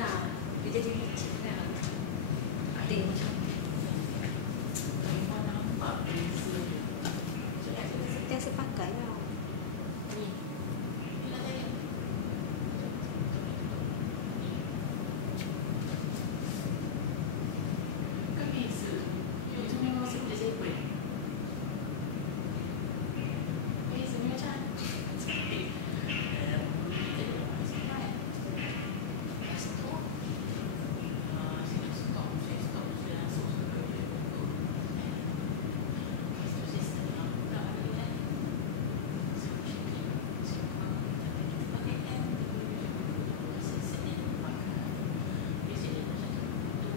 lah. Dia jadi licin lah. Tengok macam Memang nampak beza dia. sentiasa pakai lah. Ni. Ni lah saya. Kan beza. Itu memang masa boleh saya pun. Beza ni macam cantik. Kita dah pakai sampai. Lepas tu, saya stop saya langsung suka dia buku. Lepas tu saya setengah buka lagi kan. Saya pakai kan. Saya sedih pakai. Biasanya macam tu.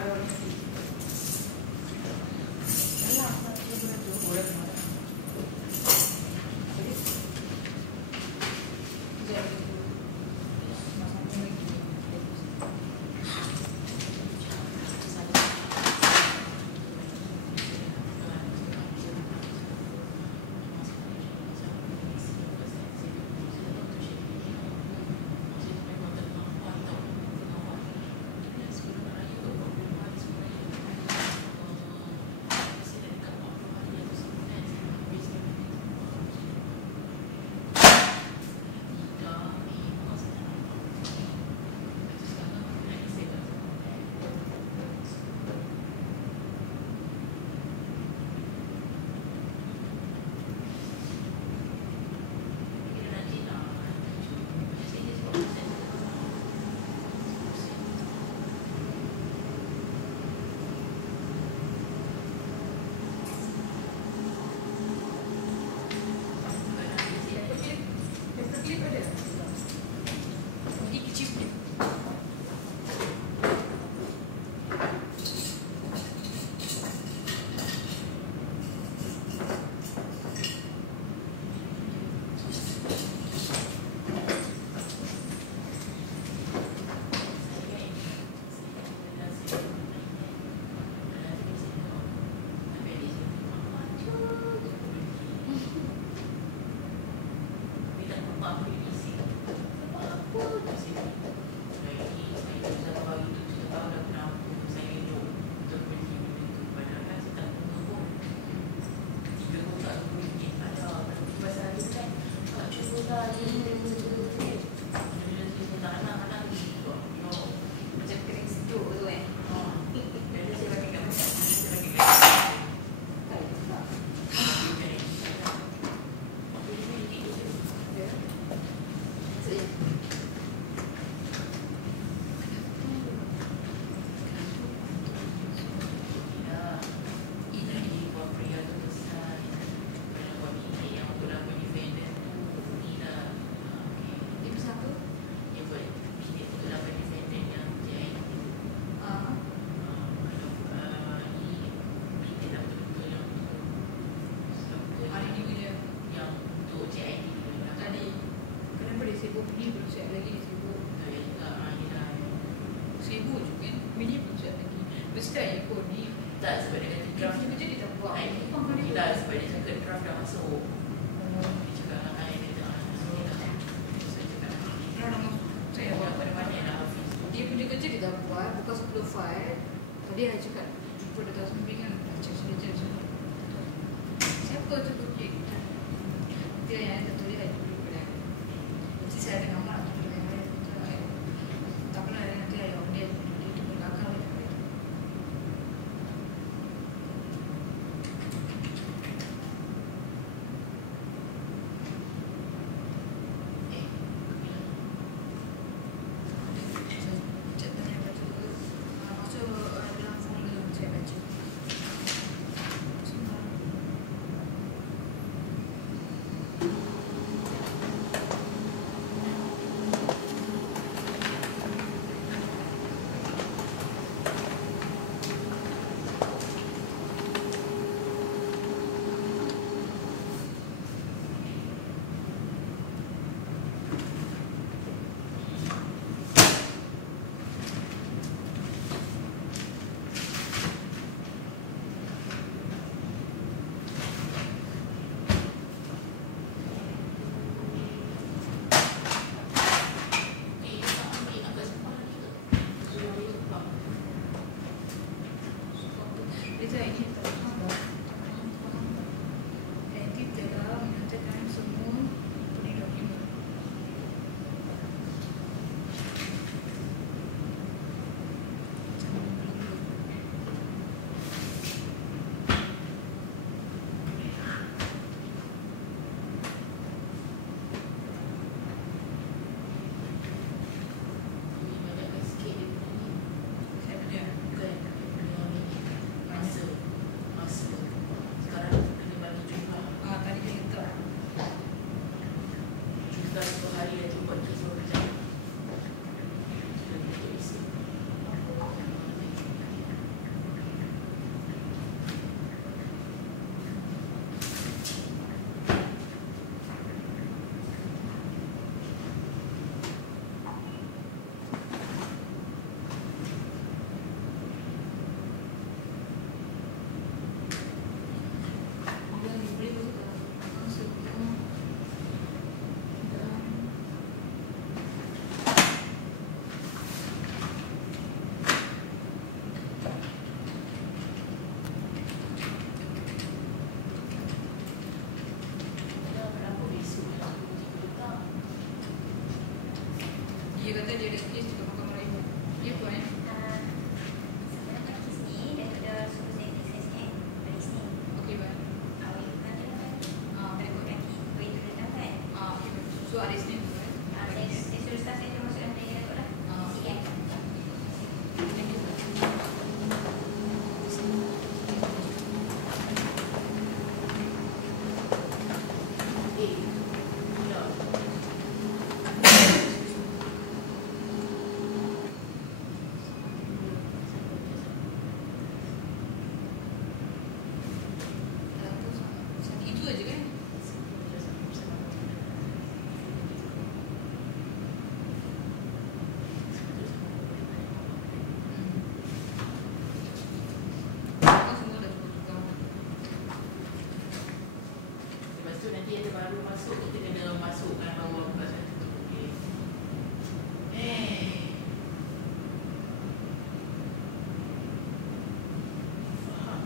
Ada orang mesti. Yalah, aku tak boleh tu. Boleh mana? Jadi, jadi masa ni lagi. Mesti tak ikut ni. Tak, sebab dia kata draft kerja dia tak buat. Tak, sebab dia cakap draft dah masuk. Dia cakap dengan saya, dia cakap saya cakap Draft dah masuk. Saya buat pada mana dah Hafiz tu. dia punya kerja dia dah buat. Bukan 10 file. Tadi saya cakap jumpa dia tak sampai kan. Baca saja. Siapa tu pergi? Dia yang tak tulis saya tulis pada. Nanti saya ada nama nak tulis saya. Tak pernah ada nanti ayah dia tu belakang dia. masuk, kita kena masukkan bawah kat satu. Okey. Faham.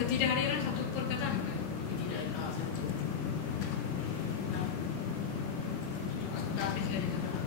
Ketidakhadiran satu perkataan kan? Tidak satu. Tapi sudah dikatakan.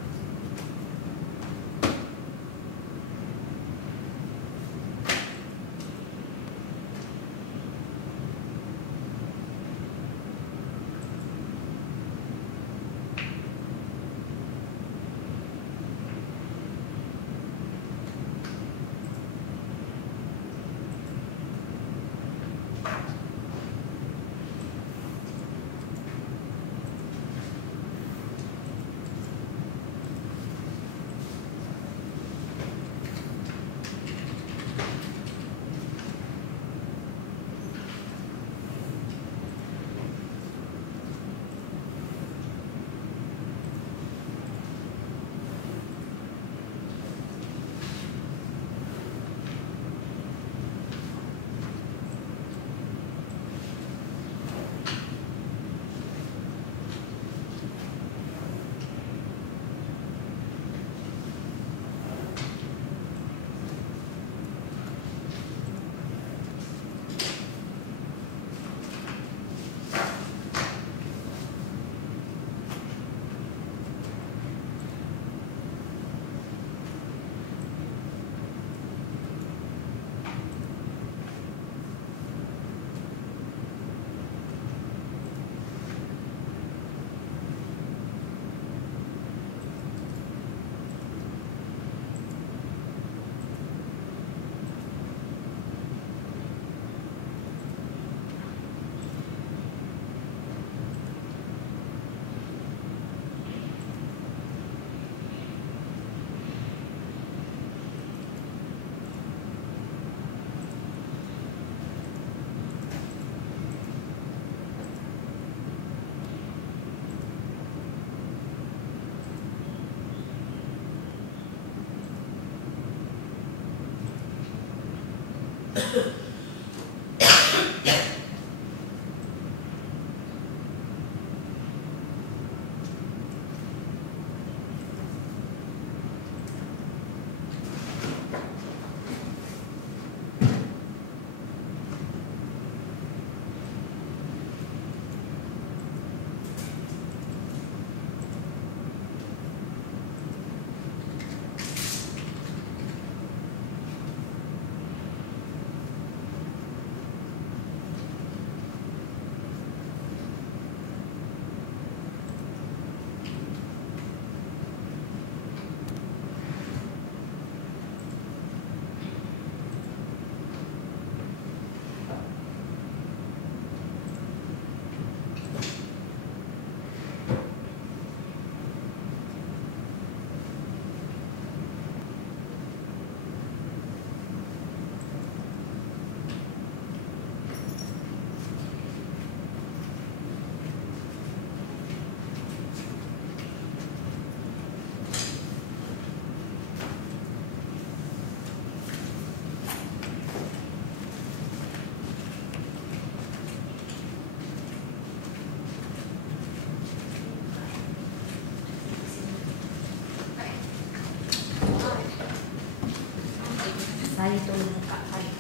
Saya tolong buka saya.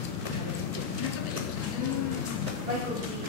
Baik,